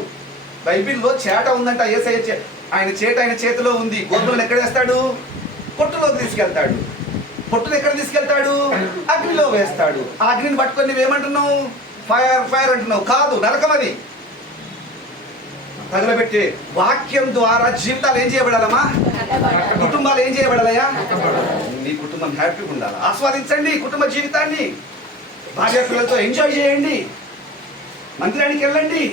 బైబిల్లో చేట ఉందంట. యేసయ్య ఆయన చేట ఆయన చేతిలో ఉంది. గోధుమలను ఎక్కడ వేస్తాడు? పొట్టులోకి తీసుకెళ్తాడు. పొట్టును ఎక్కడ తీసుకెళ్తాడు? అగ్నిలో వేస్తాడు. ఆ అగ్నిని పట్టుకొని నువ్వేమంటున్నావు? ఫైర్ ఫైర్ అంటున్నావు. కాదు, నరకం అది. తగలబెట్టే వాక్యం ద్వారా జీవితాలు ఏం చేయబడాలమ్మా? కుటుంబాలు ఏం చేయబడాలయా? నీ కుటుంబం హ్యాపీగా ఉండాలి. ఆస్వాదించండి కుటుంబ జీవితాన్ని. భార్య పిల్లలతో ఎంజాయ్ చేయండి. మందిరానికి వెళ్ళండి.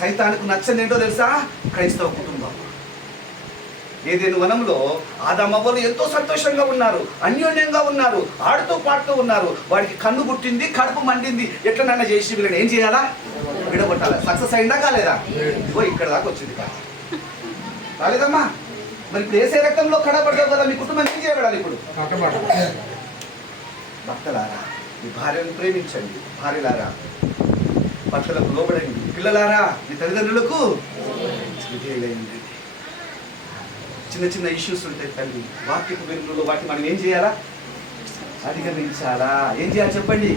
సైతానికి నచ్చని ఏంటో తెలుసా? క్రైస్తవ కుటుంబం. ఏదేను వనంలో ఆదామవ్వలు ఎంతో సంతోషంగా ఉన్నారు, అన్యోన్యంగా ఉన్నారు, ఆడుతూ పాడుతూ ఉన్నారు. వాడికి కన్ను పుట్టింది, కడుపు మండింది. ఎట్లనన్నా చేసి వీళ్ళని ఏం చేయాలా? విడగొట్టాలా? సక్సెస్ అయిందా కాలేదా? ఇక్కడ దాకా వచ్చింది కాలేదమ్మా. మరి ఇప్పుడు ఏసే రక్తంలో కడపడ్డావు కదా, మీ కుటుంబం ఏం చేయబడాలి ఇప్పుడు? భర్తలారా మీ భార్యను ప్రేమించండి. భార్యలారా భర్తలకు లోబడండి. పిల్లలారా మీ తల్లిదండ్రులకు విధేయులైందండి. చిన్న చిన్న ఇష్యూస్ ఉంటాయి తల్లి. వాక్యపు వెలుగులో వాటిని మనం ఏం చేయాలా? అధిగమించాలా? ఏం చేయాలి చెప్పండి?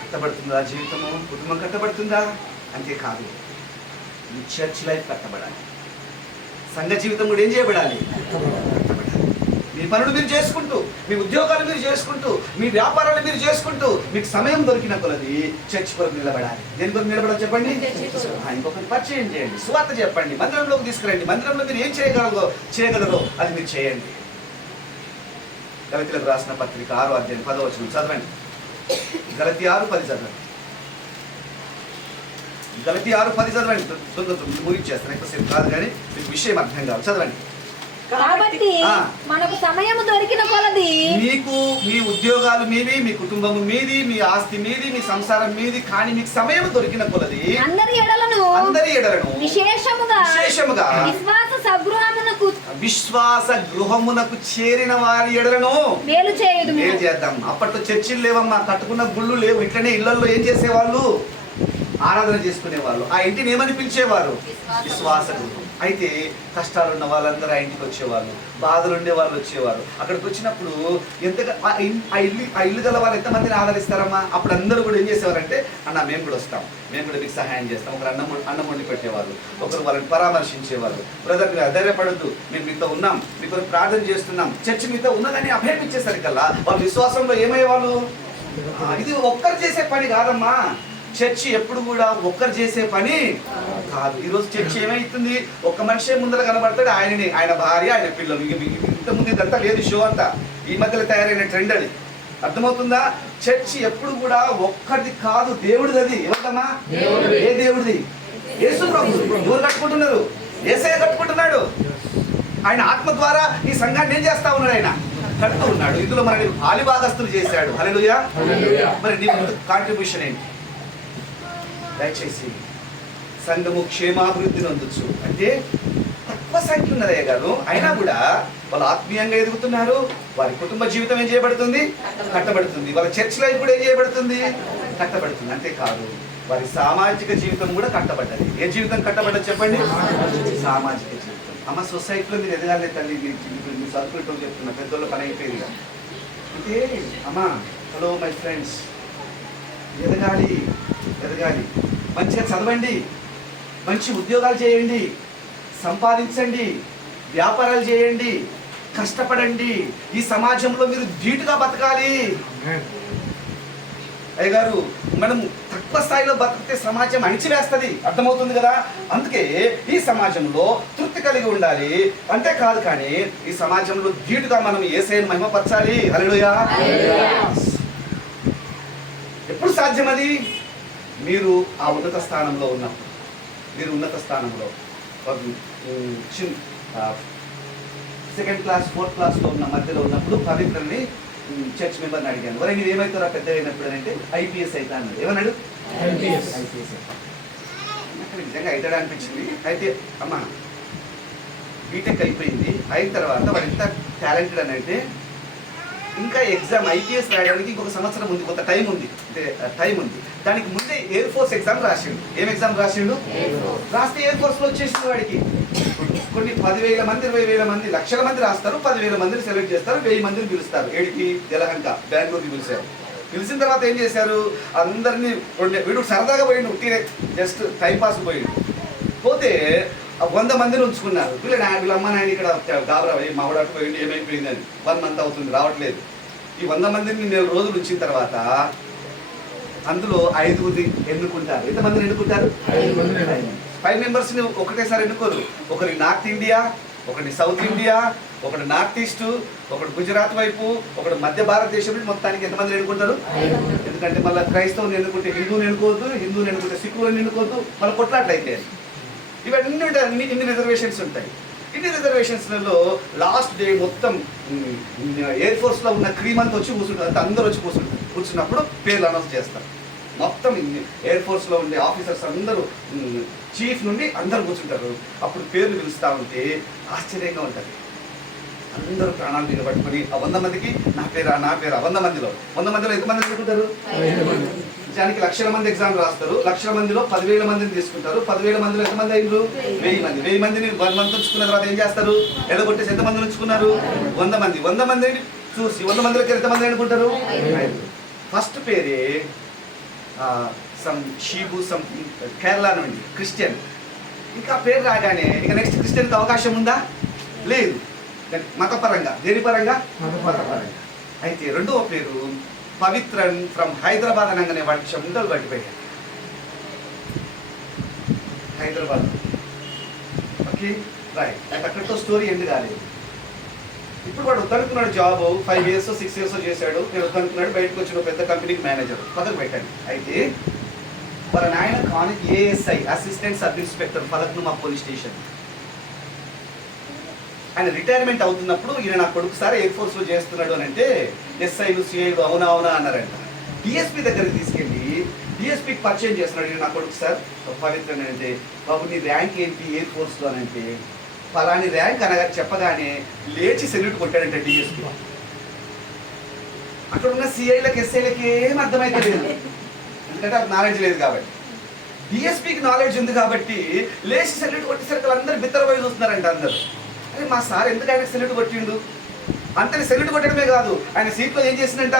కట్టబడుతుందా జీవితము? కుటుంబం కట్టబడుతుందా? అంతేకాదు, మీ చర్చ్ లైఫ్ కట్టబడాలి. సంఘ జీవితం కూడా ఏం చేయబడాలి? కట్టబడాలి. మీ పనులు మీరు చేసుకుంటూ, మీ ఉద్యోగాలు మీరు చేసుకుంటూ, మీ వ్యాపారాలు మీరు చేసుకుంటూ, మీకు సమయం దొరికిన కొలది చర్చ్ కొరకు నిలబడాలి. దేని కొరకు నిలబడాలి చెప్పండి? ఇంకొకరి పరిచయం చేయండి, సువార్త చెప్పండి, మందిరంలోకి తీసుకురండి. మందిరంలో మీరు ఏం చేయగలరో అది మీరు చేయండి. గలతీయులకు రాసిన పత్రిక 6వ అధ్యాయం 10వ వచనం చదవండి. గలతీ 6:10 చదవండి. గలతీ 6:10 చదవండి. ముగించేస్తాను, ఎక్కువసేపు కాదు కానీ మీకు విషయం అర్థం కావాలి. చదవండి. కాబట్టి మనకు సమయం దొరికిన కొలది మీకు మీ ఉద్యోగాలు మీవి, మీ కుటుంబము మీది, మీ ఆస్తి మీది, మీ సంసారం మీది, కానీ మీకు సమయం దొరికిన కొలది అందరి ఎడలను విశేషముగా విశ్వాస గృహమునకు చేరిన వారి ఎడలను మేలు చేద్దాం. అప్పట్లో చర్చిలు లేవమ్మా, కట్టుకున్న గుళ్ళు లేవు. ఇట్లనే ఇళ్లలో ఏం చేసేవాళ్ళు? ఆరాధన చేసుకునేవాళ్ళు. ఆ ఇంటిని ఏమని పిలిచేవారు? విశ్వాస గృహం. అయితే కష్టాలు ఉన్న వాళ్ళందరూ ఆ ఇంటికి వచ్చేవాళ్ళు, బాధలు ఉండే వాళ్ళు వచ్చేవారు. అక్కడికి వచ్చినప్పుడు ఎంతగా ఆ ఇల్లు గల వాళ్ళు ఎంతమందిని ఆదరిస్తారమ్మా? అప్పుడు అందరూ కూడా ఏం చేసేవారంటే, అన్న మేము కూడా వస్తాం, మేము కూడా మీకు సహాయం చేస్తాం. ఒకరు అన్నం వండి పెట్టేవాళ్ళు, ఒకరు వాళ్ళని పరామర్శించేవాళ్ళు. బ్రదర్ మీరు ధైర్యపడద్దు, మేము మీతో ఉన్నాం, మీకు ప్రార్థన చేస్తున్నాం, చర్చి మీతో ఉన్నదని అభయమిచ్చేసరికల్లా వాళ్ళు విశ్వాసంలో ఏమయ్యేవాళ్ళు? ఇది ఒక్కరు చేసే పని కాదమ్మా. చర్చి ఎప్పుడు కూడా ఒక్కరు చేసే పని కాదు. ఈరోజు చర్చి ఏమైతుంది? ఒక్క మనిషి ముందర కనబడతాడు, ఆయన భార్య, ఆయన పిల్లలు. ఇంతకుముందు ఇదంతా లేదు, షో అంతా ఈ మధ్యలో తయారైన ట్రెండ్ అది. అర్థమవుతుందా? చర్చి ఎప్పుడు కూడా ఒక్కరిది కాదు, దేవుడిది. అది ఎవరిదమ్మా? ఏ దేవుడిది? యేసు ప్రభు. ఎవరు కట్టుకుంటున్నారు? యేసయ్య కట్టుకుంటున్నాడు. ఆయన ఆత్మ ద్వారా ఈ సంఘాన్ని ఏం చేస్తా ఉన్నాడు? ఆయన కడుతూ ఉన్నాడు. ఇందులో మనని ఆలిభాగస్తులు చేశాడు. హల్లెలూయా. మరి నీ కాంట్రిబ్యూషన్ ఏంటి? దయచేసి సంఘము క్షేమాభివృద్ధిని అందొచ్చు. అంటే తక్కువ సంఖ్య ఉన్నదయ్య గారు, అయినా కూడా వాళ్ళు ఆత్మీయంగా ఎదుగుతున్నారు. వారి కుటుంబ జీవితం ఏం చేయబడుతుంది? కట్టబడుతుంది. వాళ్ళ చర్చ్ లైఫ్ కూడా ఏం చేయబడుతుంది? కట్టబడుతుంది. అంతేకాదు, వారి సామాజిక జీవితం కూడా కట్టబడ్డది. ఏ జీవితం కట్టబడ్డది చెప్పండి? సామాజిక జీవితం. అమ్మ సొసైటీలో మీరు ఎదగాలి తల్లి. మీరు సర్కులతో చెప్తున్నా, పెద్దోళ్ళ పని అయిపోయింది. అంటే అమ్మా, హలో మై ఫ్రెండ్స్, ఎదగాలి. మంచిగా చదవండి, మంచి ఉద్యోగాలు చేయండి, సంపాదించండి, వ్యాపారాలు చేయండి, కష్టపడండి. ఈ సమాజంలో మీరు ధీటుగా బతకాలి. అయ్యగారు, మనం తక్కువ స్థాయిలో బతికితే సమాజం అణిచివేస్తుంది. అర్థమవుతుంది కదా? అందుకే ఈ సమాజంలో తృప్తి కలిగి ఉండాలి. అంతేకాదు, కానీ ఈ సమాజంలో ధీటుగా మనం యేసయ్యను మహిమపరచాలి. హల్లెలూయా. ఎప్పుడు సాధ్యం అది? మీరు ఆ ఉన్నత స్థానంలో ఉన్నప్పుడు, మీరు ఉన్నత స్థానంలో సెకండ్ క్లాస్ 4th క్లాస్లో ఉన్న మధ్యలో ఉన్నప్పుడు పవిత్రుల్ని చర్చ్ మెంబర్ని అడిగాను, మరి నువ్వు ఏమవుతారా పెద్ద అయినప్పుడు అంటే ఐపీఎస్ అవుతా అన్నాడు. ఏమన్నాడు? ఐపీఎస్. నాకు నిజంగా అవుతాడా అనిపించింది. అయితే అమ్మ బీటెక్ అయిపోయింది, అయిన తర్వాత వాడు ఎంత టాలెంటెడ్ అని అంటే ఇంకా ఎగ్జామ్ ఐపీఎస్ రాయడానికి ఇంకొక సంవత్సరం ఉంది, కొంత టైం ఉంది, అంటే టైం ఉంది. దానికి ముందే ఎయిర్ ఫోర్స్ ఎగ్జామ్ రాసిండు. ఏం ఎగ్జామ్ రాసిండు? రాస్తే ఎయిర్ ఫోర్స్లో వచ్చేసింది వాడికి. కొన్ని 10,000 మంది 20,000 మంది లక్షల మంది రాస్తారు, 10,000 మందిని సెలెక్ట్ చేస్తారు, 1000 మందిని పిలుస్తారు. ఏడికి? యలహంక, బెంగళూరుకి పిలిచారు. పిలిచిన తర్వాత ఏం చేశారు, అందరినీ వీడు సరదాగా పోయిండు, జస్ట్ టైం పాస్ పోయిండు. పోతే 100 మందిని ఉంచుకున్నారు. వీళ్ళ అమ్మ నాయన ఇక్కడ గాబరా మావిడాటు పోయింది, ఏమైపోయిందని 1 మంత్ అవుతుంది రావట్లేదు. ఈ 100 మందిని 4 రోజులు ఉంచిన తర్వాత అందులో 5 ఎన్నుకుంటారు. ఎంతమందిని ఎన్నుకుంటారు? 5 మెంబర్స్ని ఒకటేసారి ఎన్నుకోరు. ఒకరి నార్త్ ఇండియా, ఒకటి సౌత్ ఇండియా, ఒకటి నార్త్ ఈస్ట్, ఒకటి గుజరాత్ వైపు, ఒకటి మధ్య భారతదేశం నుంచి మొత్తానికి ఎంతమంది ఎన్నుకుంటారు? ఎందుకంటే మళ్ళీ క్రైస్తవుని ఎన్నుకుంటే హిందువుని ఎన్నుకోవద్దు, హిందువుని ఎన్నుకుంటే సిక్కులను ఎన్నుకోవద్దు, మళ్ళీ కొట్లాట్లయితే. ఇవన్నీ ఇన్ని రిజర్వేషన్స్ ఉంటాయి. ఇన్ని రిజర్వేషన్స్లలో లాస్ట్ డే మొత్తం ఎయిర్ ఫోర్స్లో ఉన్న క్రీమ్ అంతా వచ్చి కూర్చుంటారు, అంటే అందరూ వచ్చి కూర్చున్నప్పుడు పేర్లు అనౌన్స్ చేస్తారు. మొత్తం ఎయిర్ ఫోర్స్లో ఉండే ఆఫీసర్స్ అందరూ చీఫ్ నుండి అందరూ కూర్చుంటారు. అప్పుడు పేర్లు పిలుస్తూ ఉంటే ఆశ్చర్యంగా ఉంటుంది. అందరూ ప్రాణాలు మీద పట్టుకొని ఆ 100 మందికి నా పేరు 100 మందిలో ఎంతమంది ఎన్నుకుంటారు? నిజానికి లక్షల మంది ఎగ్జామ్ రాస్తారు. లక్షల మందిలో 10,000 మందిని తీసుకుంటారు. 10,000 మందిలో ఎంతమంది అయ్యారు? 1000 మంది. 1000 మందిని 1 మంత్ ఉంచుకున్న తర్వాత ఏం చేస్తారు? ఎడగొట్టేసి ఎంతమందిని ఉంచుకున్నారు? 100 మంది. 100 మందిని చూసి 100 మందిలోకి ఎంతమంది అనుకుంటారు? ఫస్ట్ పేరే కేరళ నుండి క్రిస్టియన్. ఇంకా పేరు రాగానే ఇక నెక్స్ట్ క్రిస్టియన్కి అవకాశం ఉందా? లేదు. మతపరంగా, దేని పరంగా? మతపరంగా. అయితే రెండవ పేరు పవిత్రన్ ఫ్రమ్ హైదరాబాద్ అనగానే వాడి చెమటలు పట్టిపోయాడు. హైదరాబాద్. Okay right. నాకు అక్కడితో స్టోరీ ఎండ్ కాలేదు. ఇప్పుడు వాడు వద్దనుకున్నాడు జాబ్, 5 years 6 years చేశాడు. నేను వద్దనుకున్నాడు, బయటకు వచ్చిన పెద్ద కంపెనీకి మేనేజర్, పక్కకు పెట్టాను. అయితే వాళ్ళ నాయన ASI, assistant sub inspector, Falaknuma police station. ఆయన రిటైర్మెంట్ అవుతున్నప్పుడు ఈయన నా కొడుకు సార్ ఎయిర్ ఫోర్స్లో చేస్తున్నాడు అని అంటే ఎస్ఐలు సిఐలు అవునా అన్నారంట. డిఎస్పీ దగ్గరికి తీసుకెళ్ళి డిఎస్పీకి పరిచయం చేస్తున్నాడు. ఈయన నా కొడుకు సార్ పవిత్ర అంటే, బాబు నీ ర్యాంక్ ఏంటి ఎయిర్ ఫోర్స్లో అని అంటే, ఫలాని ర్యాంక్ అనగా చెప్పగానే లేచి సెల్యూట్ కొట్టాడంటే డిఎస్పీ. అక్కడ ఉన్న సిఐలకి ఎస్ఐలకి ఏం అర్థమైతే లేదు, ఎందుకంటే అది నాలెడ్జ్ లేదు కాబట్టి. డిఎస్పీకి నాలెడ్జ్ ఉంది కాబట్టి లేచి సెల్యూట్ కొట్టేసరికి అందరూ బిత్తరపోయి చూస్తున్నారంట అందరూ. అరే మా సార్ ఎందుకు ఆయనకు సెల్యూట్ కొట్టిండు? అంతని సెల్యూట్ కొట్టడమే కాదు, ఆయన సీట్లో ఏం చేసిందంట,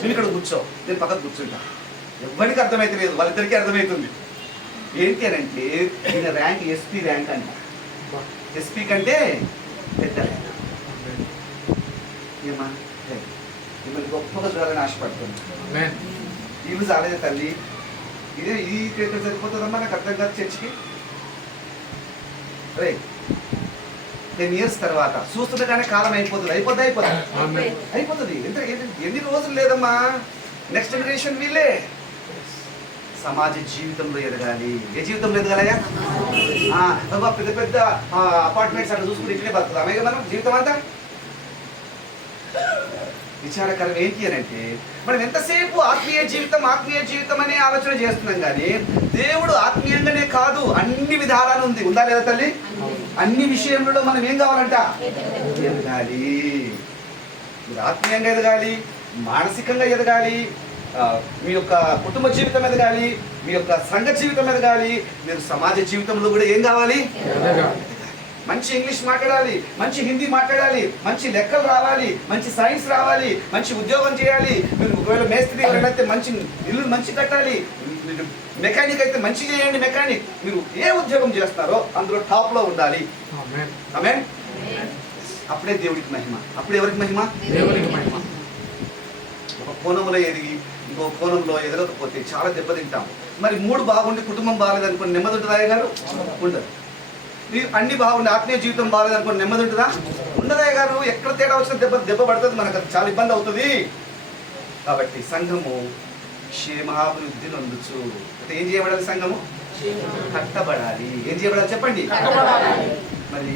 నేను ఇక్కడ కూర్చో, నేను పక్కకు కూర్చుంటా. ఎవరికి అర్థమైతే లేదు, వాళ్ళిద్దరికీ అర్థమవుతుంది. ఏంటి అని అంటే ఈయన ర్యాంక్ ఎస్పీ ర్యాంక్ అంట. ఎస్పీ కంటే పెద్ద ర్యాంక్. ఏమా మిమ్మల్ని గొప్పగా చూడాలని ఆశపడుతుంది. ఇల్లు చాలేదే తల్లి, ఈ ఇక్కడ సరిపోతుందమ్మా, నాకు అర్థం కాదు చర్చికి. రే 10 years తర్వాత చూస్తుండగానే కాలం అయిపోతుంది. ఎన్ని రోజులు లేదమ్మా, నెక్స్ట్ జనరేషన్ వీళ్ళే సమాజ జీవితంలో ఎదగాలి. ఏ జీవితంలో ఎదగాలయా? పెద్ద పెద్ద అపార్ట్మెంట్స్ అక్కడ చూసుకుని ఇట్లనే బతుకుతాం అమే మనం జీవితం అంతా. విచారకరం ఏంటి అని అంటే మనం ఎంతసేపు ఆత్మీయ జీవితం అనే ఆలోచన చేస్తున్నాం, కానీ దేవుడు ఆత్మీయంగానే కాదు అన్ని విధాలను ఉందా లేదా తల్లి? అన్ని విషయంలో మనం ఏం కావాలంట? ఎదగాలి. మీరు ఆత్మీయంగా ఎదగాలి, మానసికంగా ఎదగాలి, మీ యొక్క కుటుంబ జీవితం ఎదగాలి, మీ యొక్క సంఘ జీవితం ఎదగాలి, మీరు సమాజ జీవితంలో కూడా ఏం కావాలి? మంచి ఇంగ్లీష్ మాట్లాడాలి, మంచి హిందీ మాట్లాడాలి, మంచి లెక్కలు రావాలి, మంచి సైన్స్ రావాలి, మంచి ఉద్యోగం చేయాలి. మీరు ఒకవేళ మేస్త్రి ఎవరైతే మంచి ఇల్లు మంచి కట్టాలి, మెకానిక్ అయితే మంచి చేయండి మెకానిక్. మీరు ఏ ఉద్యోగం చేస్తారో అందులో టాప్లో ఉండాలి. ఆమేన్. అప్పుడే దేవుడికి మహిమ. అప్పుడు ఎవరికి మహిమ? దేవుడికి మహిమ. ఒక కోణంలో ఎదిగి ఇంకో కోణంలో ఎదగకపోతే చాలా దెబ్బతింటాం. మరి 3 బాగుండి కుటుంబం బాగాలేదనుకోండి నెమ్మది ఉంటుందా గారు? ఉండదు. అన్ని బాగుండి ఆత్మీయ జీవితం బాగాలేదనుకోండి నెమ్మది ఉంటుందా? ఉండదా గారు? ఎక్కడ తేడా వచ్చిన దెబ్బ పడుతుంది, మనకు చాలా ఇబ్బంది అవుతుంది. కాబట్టి సంఘము క్షేమాభివృద్ధి నొందొచ్చు. అంటే ఏం చేయబడాలి? సంఘము కట్టబడాలి. ఏం చేయబడాలి చెప్పండి? మరి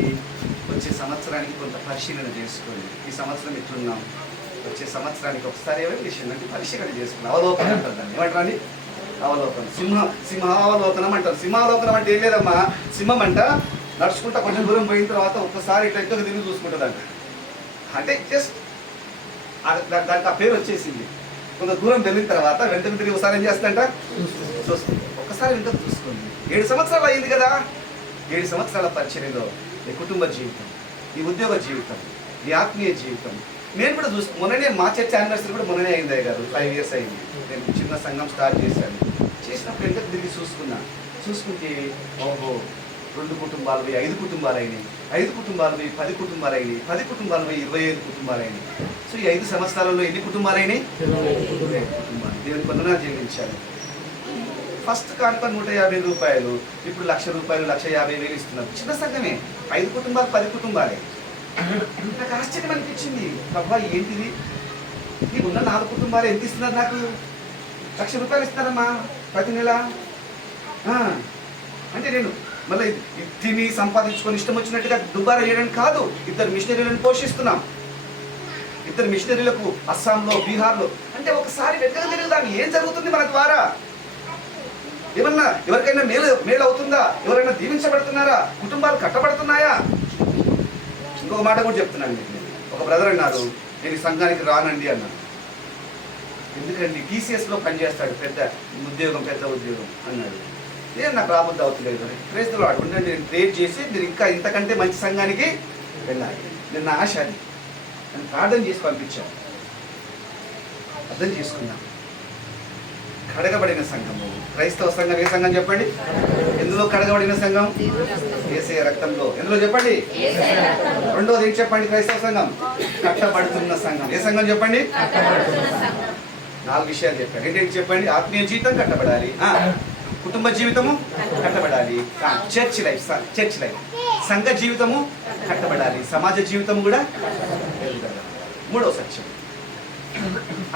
వచ్చే సంవత్సరానికి కొంత పరిశీలన చేసుకోండి. ఈ సంవత్సరం ఎట్లున్నాం? వచ్చే సంవత్సరానికి ఒకసారి ఎవల్యూషన్ అంటే పరిశీలన చేసుకున్నాం. అవలోకనం అంటారు దాన్ని. ఏమంటారండి? అవలోకనం. సింహావలోకనం అంటారు. సింహావలోకనం అంటే ఏం లేదమ్మా, సింహం అంట నడుచుకుంటా కొంచెం దూరం పోయిన తర్వాత ఒక్కసారి ఇట్లా ఎక్కడికి తిరిగి చూసుకుంటుందంట. అంటే జస్ట్ దానికి ఆ పేరు వచ్చేసింది. కొంత దూరం వెళ్ళిన తర్వాత వెంటనే తిరిగి ఒకసారి ఏం చేస్తుందంట, చూస్తుంది. ఒక్కసారి వెంటనే చూసుకోండి. 7 సంవత్సరాలు అయింది కదా. 7 సంవత్సరాల పరిచర్యలో నీ కుటుంబ జీవితం, నీ ఉద్యోగ జీవితం, నీ ఆత్మీయ జీవితం నేను కూడా మొన్ననే మా చర్చ యానివర్సరీ కూడా మొన్ననే అయింది గారు. 5 years అయింది. నేను చిన్న సంఘం స్టార్ట్ చేశాను. చేసినప్పుడు వెంటనే తిరిగి చూసుకుంటే ఓహో 2 కుటుంబాలు పోయి 5 కుటుంబాలు అయినాయి, 5 కుటుంబాలు పోయి 10 కుటుంబాలు అయినాయి, 10 కుటుంబాలు పోయి 25 కుటుంబాలు అయినాయి. సో ఈ 5 సంవత్సరాలలో ఎన్ని కుటుంబాలు అయినాయి? 25 కుటుంబాలు. దేవుని వందనాలు చెల్లించాను. ఫస్ట్ కానుక 150 రూపాయలు, ఇప్పుడు 1,00,000 రూపాయలు, 1,50,000 ఇస్తున్నారు. చిన్న సంఘమే, 5 కుటుంబాలు 10 కుటుంబాలే. నాకు ఆశ్చర్యం అనిపించింది. అబ్బా ఏంటిది, ఈ ఉన్న 4 కుటుంబాలు ఎంత ఇస్తున్నారు? నాకు 1,00,000 రూపాయలు ఇస్తున్నారమ్మా ప్రతి నెల. అంటే నేను మళ్ళీ తిని సంపాదించుకొని ఇష్టం వచ్చినట్టుగా దుబారా చేయడానికి కాదు. 2 మిషనరీలను పోషిస్తున్నాం. 2 మిషనరీలకు అస్సాంలో, బీహార్లో. అంటే ఒకసారి వెతక తిరుగుదాం, ఏం జరుగుతుంది మన ద్వారా? ఏమన్నా ఎవరికైనా మేలు అవుతుందా? ఎవరైనా దీవించబడుతున్నారా? కుటుంబాలు కట్టబడుతున్నాయా? ఇంకొక మాట కూడా చెప్తున్నాను మీకు. ఒక బ్రదర్ అన్నారు, నేను ఈ సంఘానికి రానండి అన్నాను. ఎందుకండి? TCSలో పనిచేస్తాడు, పెద్ద ఉద్యోగం అన్నాడు. నేను నాకు రాబోద్దు అవుతలేదు. క్రైస్తవులు ఉండండి, నేను ప్రేర్ చేసి మీరు ఇంకా ఇంతకంటే మంచి సంఘానికి వెళ్ళాలి. నేను నా ఆశ అది. నేను ప్రార్థన చేసి పంపించాను. అర్థం చేసుకున్నాను. కడగబడిన సంఘము క్రైస్తవ సంఘం. ఏ సంఘం చెప్పండి? ఎందులో కడగబడిన సంఘం? యేసయ్య రక్తంలో. ఎందులో చెప్పండి? రెండోది ఏంటి చెప్పండి? క్రైస్తవ సంఘం కట్టబడుతున్న సంఘం. ఏ సంఘం చెప్పండి? 4 విషయాలు చెప్పాను. ఏంటంటే చెప్పండి? ఆత్మీయ జీవితం కట్టబడాలి, కుటుంబ జీవితము కట్టబడాలి, చర్చ్ లైఫ్ సంఘ జీవితము కట్టబడాలి, సమాజ జీవితం కూడా. 3వ సత్యం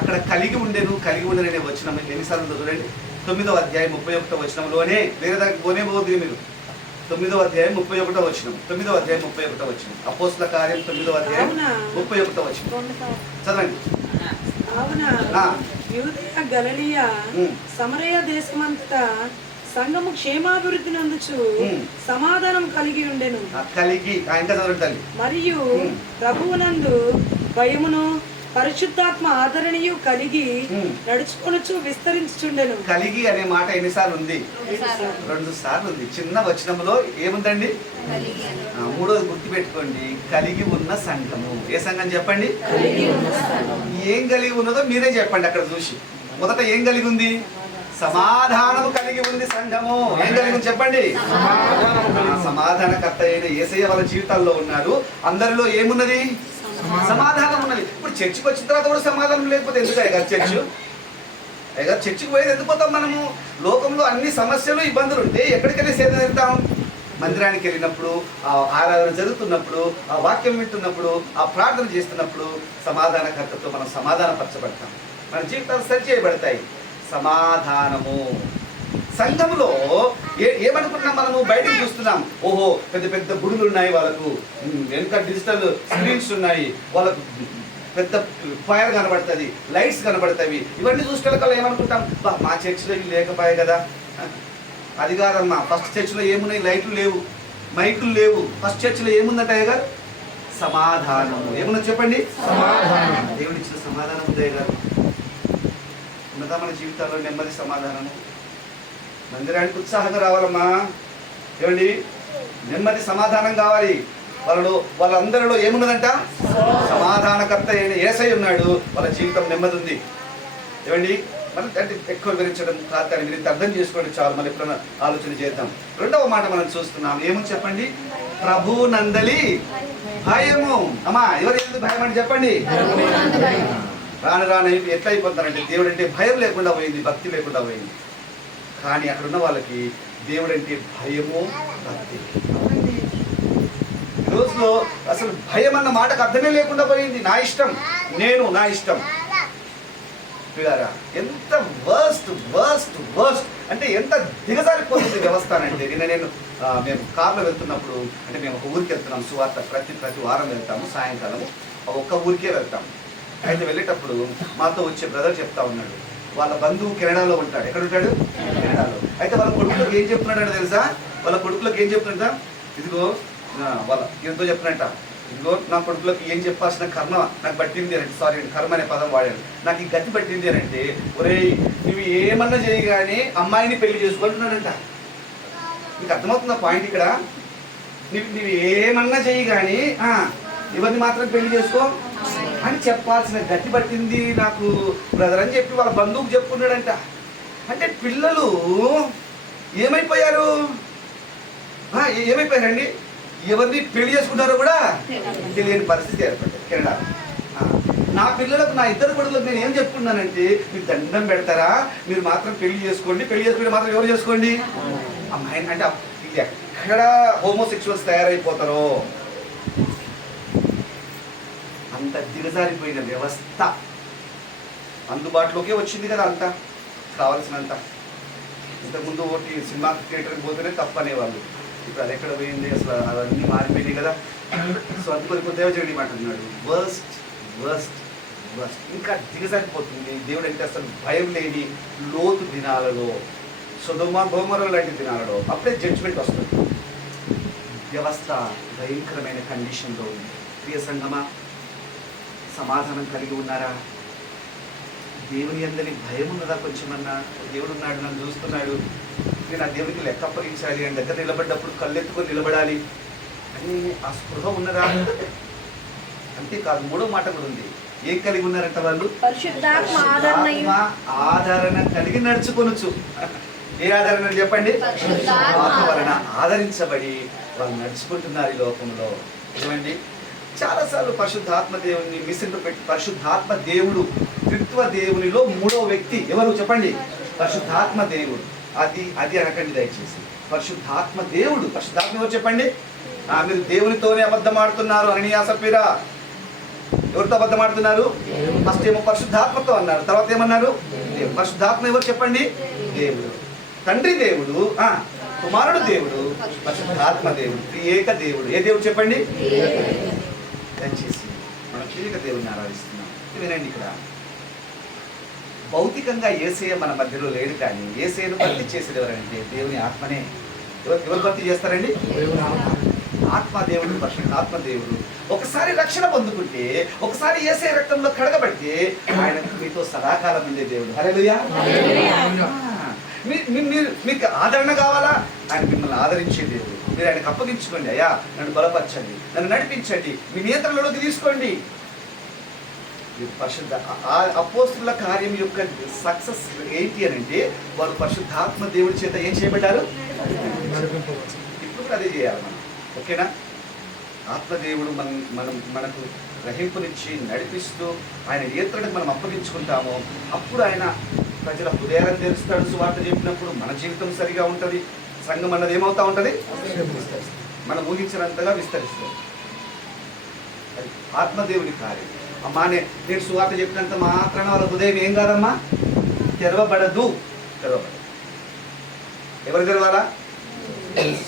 అక్కడ కలిగి ఉండేనే వచనం ఎన్నిసార్లు చూడండి. 9వ అధ్యాయం 31వ వచనంలోనే, వేరే దానికి పోదు మీరు. 9వ అధ్యాయం 31వ వచనం. 9వ అధ్యాయం 31వ వచనం. అపోస్తల కార్యం 9వ అధ్యాయం 31వ వచనం చదవండి. యూదయ, గలిలయ, సమరయ దేశమంతటా సంఘము క్షేమాభివృద్ధి నందుచు సమాధానం కలిగి ఉండెను. మరియు ప్రభువునందు భయమును పరిశుద్ధాత్మ ఆదరణీయు కలిగి నడుచుకొనుచు విస్తరించుచుండెను. కలిగి అనే మాట ఎన్నిసార్లు ఉంది? 2 సార్లు ఉంది. చిన్న వచనంలో ఏముందండి? 3వది గుర్తుపెట్టుకోండి, కలిగి ఉన్న సంఘము. ఏ సంఘం చెప్పండి? ఏం కలిగి ఉన్నదో మీరే చెప్పండి. అక్కడ చూసి మొదట ఏం కలిగి ఉంది? సమాధానము కలిగి ఉంది సంఘము. ఏం కలిగి ఉంది చెప్పండి? సమాధానకర్త అయిన యేసయ్య వాళ్ళ జీవితాల్లో ఉన్నారు. అందరిలో ఏమున్నది? సమాధానం ఉన్నది. ఇప్పుడు చర్చికి వచ్చిన తర్వాత కూడా సమాధానం లేకపోతే ఎందుకు అయ్యగారు చర్చ్? అయ్యగారు చర్చికి పోయేది ఎందుకు పోతాం మనము? లోకంలో అన్ని సమస్యలు, ఇబ్బందులు ఉంటే ఎక్కడికి వెళ్ళి సేద తీరుతాం? మందిరానికి వెళ్ళినప్పుడు, ఆ ఆరాధన జరుగుతున్నప్పుడు, ఆ వాక్యం వింటున్నప్పుడు, ఆ ప్రార్థన చేస్తున్నప్పుడు సమాధానకర్తతో మనం సమాధానపరచబడతాం. మన జీవితాలు సరి చేయబడతాయి. సమాధానము. సంఘంలో ఏమనుకున్నాం మనము? బయటకు చూస్తున్నాం, ఓహో పెద్ద పెద్ద గుడులు ఉన్నాయి, వాళ్ళకు వెనుక డిజిటల్ స్క్రీన్స్ ఉన్నాయి, వాళ్ళకు పెద్ద ఫైర్ కనబడుతుంది, లైట్స్ కనబడతాయి. ఇవన్నీ చూసేకల్లా ఏమనుకుంటాం? మా చర్చిలో ఇవి లేకపోయాయి కదా. అది కాదమ్మా. ఫస్ట్ చర్చిలో ఏమున్నాయి? లైట్లు లేవు, మైకులు లేవు. ఫస్ట్ చర్చిలో ఏముందట అయ్యగారు? సమాధానము. ఏమున్నది చెప్పండి? సమాధానం. దేవుడు ఇచ్చిన సమాధానం ఉంది అయ్యగారు. ఉన్నదా మన జీవితాల్లో నెమ్మది, సమాధానము? మందిరానికి ఉత్సాహంగా రావాలమ్మా. ఏమండి? నెమ్మది, సమాధానం కావాలి. వాళ్ళందరిలో ఏమున్నదంట? సమాధానకర్త అయిన యేసయ్య ఉన్నాడు. వాళ్ళ జీవితం నెమ్మది ఉంది. ఏమండి? మనం అంటే ఎక్కువ వివరించడం కాదు, కానీ మీరు అర్థం చేసుకోండి చాలు. మనం ఎప్పుడైనా ఆలోచన చేద్దాం. 2వ మాట మనం చూస్తున్నాం. ఏమని చెప్పండి? ప్రభు నందలి భయము. అమ్మా, ఎవరు ఎందుకు భయం అని చెప్పండి? రాను ఎట్లా అయిపోతారంటే, దేవుడు అంటే భయం లేకుండా పోయింది, భక్తి లేకుండా పోయింది. కానీ అక్కడ ఉన్న వాళ్ళకి దేవుడు అంటే భయము, భక్తి. ఈ రోజులో అసలు భయం అన్న మాటకు అర్థమే లేకుండా పోయింది. నా ఇష్టం, నా ఇష్టం. ఎంత వర్స్ట్ అంటే ఎంత దిగజారిపోతుంది వ్యవస్థ అంటే. మేము కార్లో వెళ్తున్నప్పుడు, అంటే మేము ఒక ఊరికి వెళ్తున్నాం సువార్త, ప్రతి వారం వెళ్తాము. సాయంకాలం ఒక్క ఊరికే వెళ్తాము. అయితే వెళ్ళేటప్పుడు మాతో వచ్చే బ్రదర్ చెప్తా ఉన్నాడు, వాళ్ళ బంధువు కెనడాలో ఉంటాడు. ఎక్కడ ఉంటాడు? కెనడాలో. అయితే వాళ్ళ కొడుకులకు ఏం చెప్తున్నాడు తెలుసా? వాళ్ళ కొడుకులకు ఏం చెప్తున్నాడా? ఇదిగో వాళ్ళ ఎంతో చెప్తున్నట్ట, ఇదిగో నా కొడుకులకు ఏం చెప్పాల్సిన కర్మ నాకు పట్టింది అని, సారీ కర్మ అనే పదం వాడాడు, నాకు ఈ గతి పట్టింది అని అంటే, ఒరేయ్ నువ్వు ఏమన్నా చేయగానే అమ్మాయిని పెళ్లి చేసుకుంటున్నాడంట. నీకు అర్థమవుతుందా పాయింట్ ఇక్కడ? నువ్వు ఏమన్నా చేయగానే ఎవరిని మాత్రం పెళ్లి చేసుకో అని చెప్పాల్సిన గతి పట్టింది నాకు బ్రదర్ అని చెప్పి వాళ్ళ బంధువుకు చెప్పుకున్నాడంట. అంటే పిల్లలు ఏమైపోయారు? ఏమైపోయారండి? ఎవరిని పెళ్లి చేసుకుంటారో కూడా తెలియని పరిస్థితి ఏర్పడింది కెనడా. నా పిల్లలకు, నా ఇద్దరు కొడుకులకు నేను ఏం చెప్పుకున్నానంటే, మీరు దండం పెడతారా, మీరు మాత్రం పెళ్లి చేసుకోండి, పెళ్లి చేసుకుంటే మాత్రం ఎవరు చేసుకోండి? అమ్మాయి. అంటే ఎక్కడ హోమోసెక్షువల్స్ తయారైపోతారో అంత దిగజారిపోయిన వ్యవస్థ అందుబాటులోకే వచ్చింది కదా, అంతా కావాల్సినంత. ఇంతకుముందు ఒకటి సినిమా థియేటర్కి పోతేనే తప్పనేవాళ్ళు, ఇప్పుడు అది ఎక్కడ పోయింది అసలు, అవన్నీ మారిపోయినాయి కదా. సో అందుకు దేవజనుడు మాట్లాడుతున్నాడు, వర్స్ట్ వర్స్ట్ వర్స్ట్, ఇంకా దిగజారిపోతుంది. దేవుడు అంటే అసలు భయం లేని లోతు దినాలలో, సొదొమ గొమొర్రా లాంటి దినాలలో అప్పుడే జడ్జిమెంట్ వస్తుంది. వ్యవస్థ భయంకరమైన కండిషన్లో ఉంది. ప్రియ సంగమా, సమాధానం కలిగి ఉన్నారా? దేవుని అందరి భయం ఉన్నదా? కొంచెమన్నా దేవుడు ఉన్నాడు, నన్ను చూస్తున్నాడు, నేను ఆ దేవునికి లెక్క అప్పగించాలి అని దగ్గర నిలబడ్డప్పుడు కళ్ళెత్తుకొని నిలబడాలి అని ఆ స్పృహ ఉన్నదా? అంతేకాదు, మూడో మాట కూడా ఉంది. ఏం కలిగి ఉన్నారంట వాళ్ళు? పరిశుద్ధాత్మ ఆదరణ కలిగి నడుచుకొనొచ్చు. ఏ ఆదరణ చెప్పండి? ఆత్మ వలన ఆదరించబడి వాళ్ళు నడుచుకుంటున్నారు ఈ లోకంలో. ఏమండి, చాలాసార్లు పరిశుద్ధాత్మ దేవుని మిస్ఇంటర్ప్రిట్. పరిశుద్ధాత్మ దేవుడు త్రిత్వ దేవునిలో మూడో వ్యక్తి ఎవరు చెప్పండి? పరిశుద్ధాత్మ దేవుడు. అది అనకండి దయచేసి. పరిశుద్ధాత్మ దేవుడు. పరిశుద్ధాత్మ ఎవరు చెప్పండి? మీరు దేవునితోనే అబద్ధం ఆడుతున్నారు అననీయ సప్పీరా. ఎవరితో అబద్ధం ఆడుతున్నారు? ఫస్ట్ ఏమో పరిశుద్ధాత్మతో అన్నారు, తర్వాత ఏమన్నారు? దేవుడు. పరిశుద్ధాత్మ ఎవరు చెప్పండి? దేవుడు. తండ్రి దేవుడు, కుమారుడు దేవుడు, పరిశుద్ధాత్మ దేవుడు, త్రియేక దేవుడు. ఏ దేవుడు చెప్పండి? దయచేసి మనం త్రియేక దేవుడిని ఆరాధిస్తున్నాం. వినండి, ఇక్కడ భౌతికంగా యేసయ్య మన మధ్యలో లేడు, కానీ యేసయ్యను భర్తీ చేసేది ఎవరంటే దేవుని ఆత్మనే. ఎవరు భర్తీ చేస్తారండి? ఆత్మ దేవుడు, పరిశుద్ధాత్మ దేవుడు. ఒకసారి రక్షణ పొందుకుంటే, ఒకసారి యేసయ్య రక్తంలో కడగబడితే ఆయన మీతో సదాకాలం ఉండే దేవుడు. హల్లెలూయా. మీకు ఆదరణ కావాలా? ఆయన మిమ్మల్ని ఆదరించే దేవుడు. మీరు ఆయనకు అప్పగించుకోండి. అయ్యా నన్ను బలపరచండి, నన్ను నడిపించండి, మీ నియంత్రణలోకి తీసుకోండి. పరిశుద్ధ అపోస్తుల కార్యం యొక్క సక్సెస్ ఏంటి అని అంటే, వారు పరిశుద్ధాత్మ దేవుడి చేత ఏం చేయబడ్డారు? ఇప్పుడు కూడా అదే చేయాలి మనం. ఓకేనా? ఆత్మదేవుడు మనకు గ్రహింపునిచ్చి నడిపిస్తూ ఆయన నియంత్రణకు మనం అప్పగించుకుంటామో అప్పుడు ఆయన ప్రజల హృదయాలను తెరుస్తాడు. సువార్త చెప్పినప్పుడు మన జీవితం సరిగా ఉంటుంది. సంఘం అన్నది ఏమవుతా ఉంటుంది? మనం ఊహించినంతగా విస్తరిస్తుంది. అది ఆత్మదేవుడి కార్యం. అమ్మా నేను సువార్త చెప్పినంత మాత్రాన వాళ్ళ హృదయం ఏం కాదమ్మా, తెరవబడదు. ఎవరు తెరవాలా?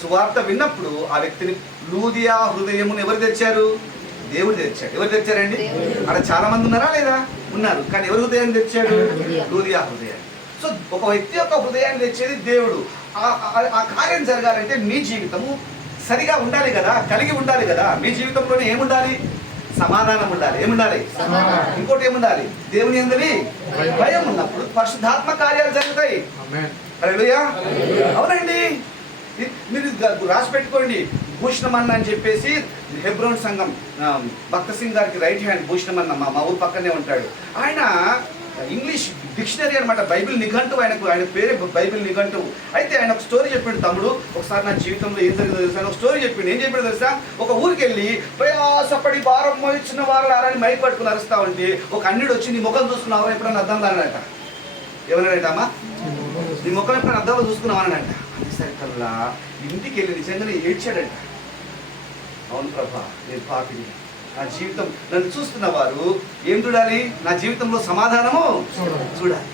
సువార్త విన్నప్పుడు ఆ వ్యక్తిని లూదియా హృదయమును ఎవరు తెచ్చారు? దేవుడు తెచ్చాడు. ఎవరు తెచ్చారండి? అక్కడ చాలా మంది ఉన్నారా లేదా? ఉన్నారు. కానీ ఎవరు హృదయాన్ని తెచ్చాడు? లూదియా హృదయాన్ని. సో ఒక వ్యక్తి యొక్క హృదయాన్ని తెచ్చేది దేవుడు. ఆ కార్యం జరగాలంటే మీ జీవితము సరిగా ఉండాలి కదా, కలిగి ఉండాలి కదా. మీ జీవితంలోనే ఏముండాలి? సమాధానం ఉండాలి. ఏముండాలి? ఇంకోటి ఏముండాలి? దేవుని యందలి భయం ఉన్నప్పుడు పరిశుద్ధాత్మ కార్యాలు జరుగుతాయి. హల్లెలూయా. అవునండి, మీరు రాసి పెట్టుకోండి. భూషణమన్న అని చెప్పేసి హెబ్రోన్ సంఘం భక్త సింగ్ గారికి రైట్ హ్యాండ్ భూషణమన్న మా ఊరు పక్కనే ఉంటాడు. ఆయన ఇంగ్లీష్ డిక్షనరీ అనమాట, బైబిల్ నిఘంటువు. ఆయన పేరే బైబిల్ నిఘంటువు. అయితే ఆయన ఒక స్టోరీ చెప్పిండు. తమ్ముడు ఒకసారి నా జీవితంలో ఏం జరిగిందో తెలుసా? ఒక స్టోరీ చెప్పిండు. ఏం చెప్పాడు తెలుసా? ఒక ఊరికి వెళ్ళి ప్రయాసపడి భారం మోయించిన వారు ఆరని మైక్ పట్టుకుని అరుస్తా ఉంటే ఒక అన్నిడు వచ్చి నీ ముఖం చూసుకున్నావు ఎప్పుడన్నా అర్థం రానట. ఏమన్నాడమ్మా? నీ ముఖం ఎప్పుడన్నా అర్థంలో చూసుకున్నావు అనంట. అనేసరికల్లా ఇంటికి వెళ్ళి నిజంగానే ఏడ్చాడంట. అవును ప్రభా, నేను పాపిని, నా జీవితం నన్ను చూస్తున్న వారు ఏం చూడాలి? నా జీవితంలో సమాధానము చూడాలి,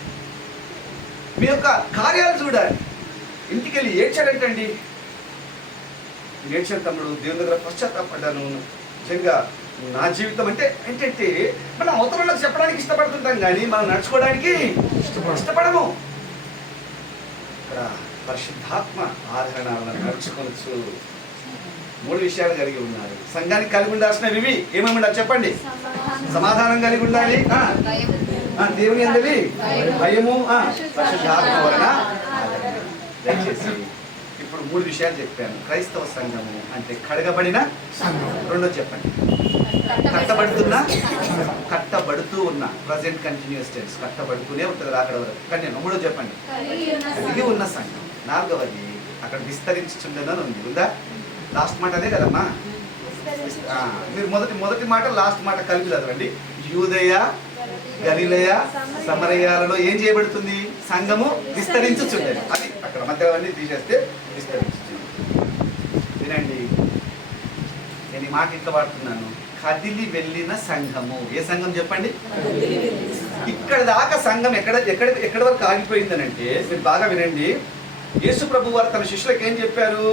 మీ యొక్క కార్యాలు చూడాలి. ఇంటికి వెళ్ళి ఏడ్చాడంటండి. ఏడ్చాడు తమ్ముడు. దేవుని దగ్గర పశ్చాత్తాపడ్డాను. నిజంగా నా జీవితం అంటే ఏంటంటే మనం అవతలకు చెప్పడానికి ఇష్టపడుతుంటాం కానీ మనం నడుచుకోవడానికి ఇష్టపడము. ఇక్కడ పరిశుద్ధాత్మ ఆదరణ వలన నడుచుకోవచ్చు. 3 విషయాలు కలిగి ఉన్నారు. సంఘానికి కలిగి ఉండాల్సినవి ఇవి. ఏమేమి ఉండాలి చెప్పండి? సమాధానం కలిగి ఉండాలి, దేవుని యందలి భయము, పరిశుద్ధాత్మ వలన ఆదరణ. దయచేసి ఇప్పుడు 3 విషయాలు చెప్పాను. క్రైస్తవ సంఘము అంటే కడగబడిన రెండో చెప్పండి. కట్టబడుతూ ఉన్న ప్రజెంట్ కంటిన్యూస్ టెన్స్, కట్టబడుతూనే ఉంటుంది రాకడ వరకు. కానీ మూడో చెప్పండి, కలిగి ఉన్న సంఘం. 4వది అక్కడ విస్తరించుచుండని ఉంది. ఉందా? లాస్ట్ మాట అదే కదమ్మా. మీరు మొదటి మాట లాస్ట్ మాట కలిపి చదవండి. యూదయ, గలిలయ, సమరయాలలో ఏం చేయబడుతుంది? సంఘము విస్తరించుచుండేది. అది అక్కడ మధ్యవన్నీ తీసేస్తే విస్తరించుచుంది. వినండి, నేను ఈ మాట ఇంట్లో వాడుతున్నాను. కదిలి వెళ్ళిన సంఘము. ఏ సంఘం చెప్పండి? ఇక్కడ దాకా సంఘం ఎక్కడ వరకు ఆగిపోయిందనంటే, మీరు బాగా వినండి. యేసు ప్రభు వారు తన శిష్యులకు ఏం చెప్పారు?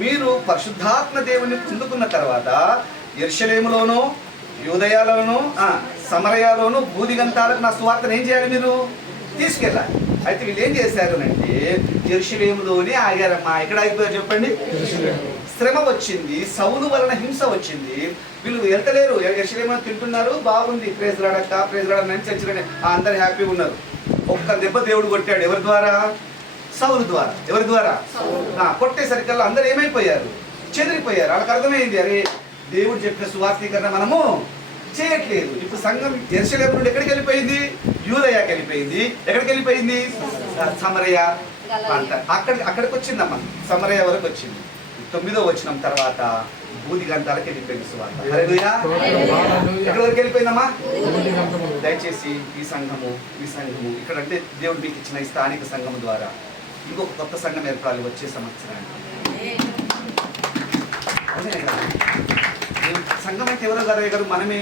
మీరు పరిశుద్ధాత్మ దేవుని పొందుకున్న తర్వాత యెరూషలేములోనూ, యూదయలోనూ, సమరయలోనూ, బూదిగంతాలకు నా సువార్తను ఏం చేయాలి? మీరు తీసుకెళ్ళాలి. అయితే వీళ్ళు ఏం చేశారు అంటే యెరూషలేములోనే ఆగారమ్మా. ఎక్కడ ఆగిపోయారు చెప్పండి? శ్రమ వచ్చింది, సౌలు వలన హింస వచ్చింది. వీళ్ళు వెళ్తలేరు. యెరూషలేములో తింటున్నారు, బాగుంది, ప్రైజ్ రాడక్క, ప్రైజ్ రాడని చర్చలనే అందరు హ్యాపీగా ఉన్నారు. ఒక్క దెబ్బ దేవుడు కొట్టాడు. ఎవరి ద్వారా? సౌలు ద్వారా. ఎవరి ద్వారా? కొట్టేసరికల్లా అందరూ ఏమైపోయారు? చెదిరిపోయారు. వాళ్ళకి అర్థమైంది, అరే దేవుడు చెప్పిన సువార్తీకరణ మనము చేయట్లేదు. ఇప్పుడు సంఘం యెరూషలేము నుండి ఎక్కడికి వెళ్ళిపోయింది? యూదయకి వెళ్ళిపోయింది. ఎక్కడికి వెళ్ళిపోయింది? సమరయ అంట. అక్కడికి వచ్చిందమ్మా. సమరయ వరకు వచ్చింది. 9వ వచనం తర్వాత బూదిగంతాలకు వెళ్ళిపోయింది సువార్త. హల్లెలూయా. ఎక్కడి వరకు వెళ్ళిపోయిందమ్మా? దయచేసి ఈ సంఘము ఇక్కడ అంటే దేవుడు మీకు ఇచ్చిన ఈ స్థానిక సంఘము ద్వారా ఇంకొక కొత్త సంఘం ఏర్పడాలి వచ్చే సంవత్సరానికి. సంఘం అంటే ఎవరో గారు? మనమే.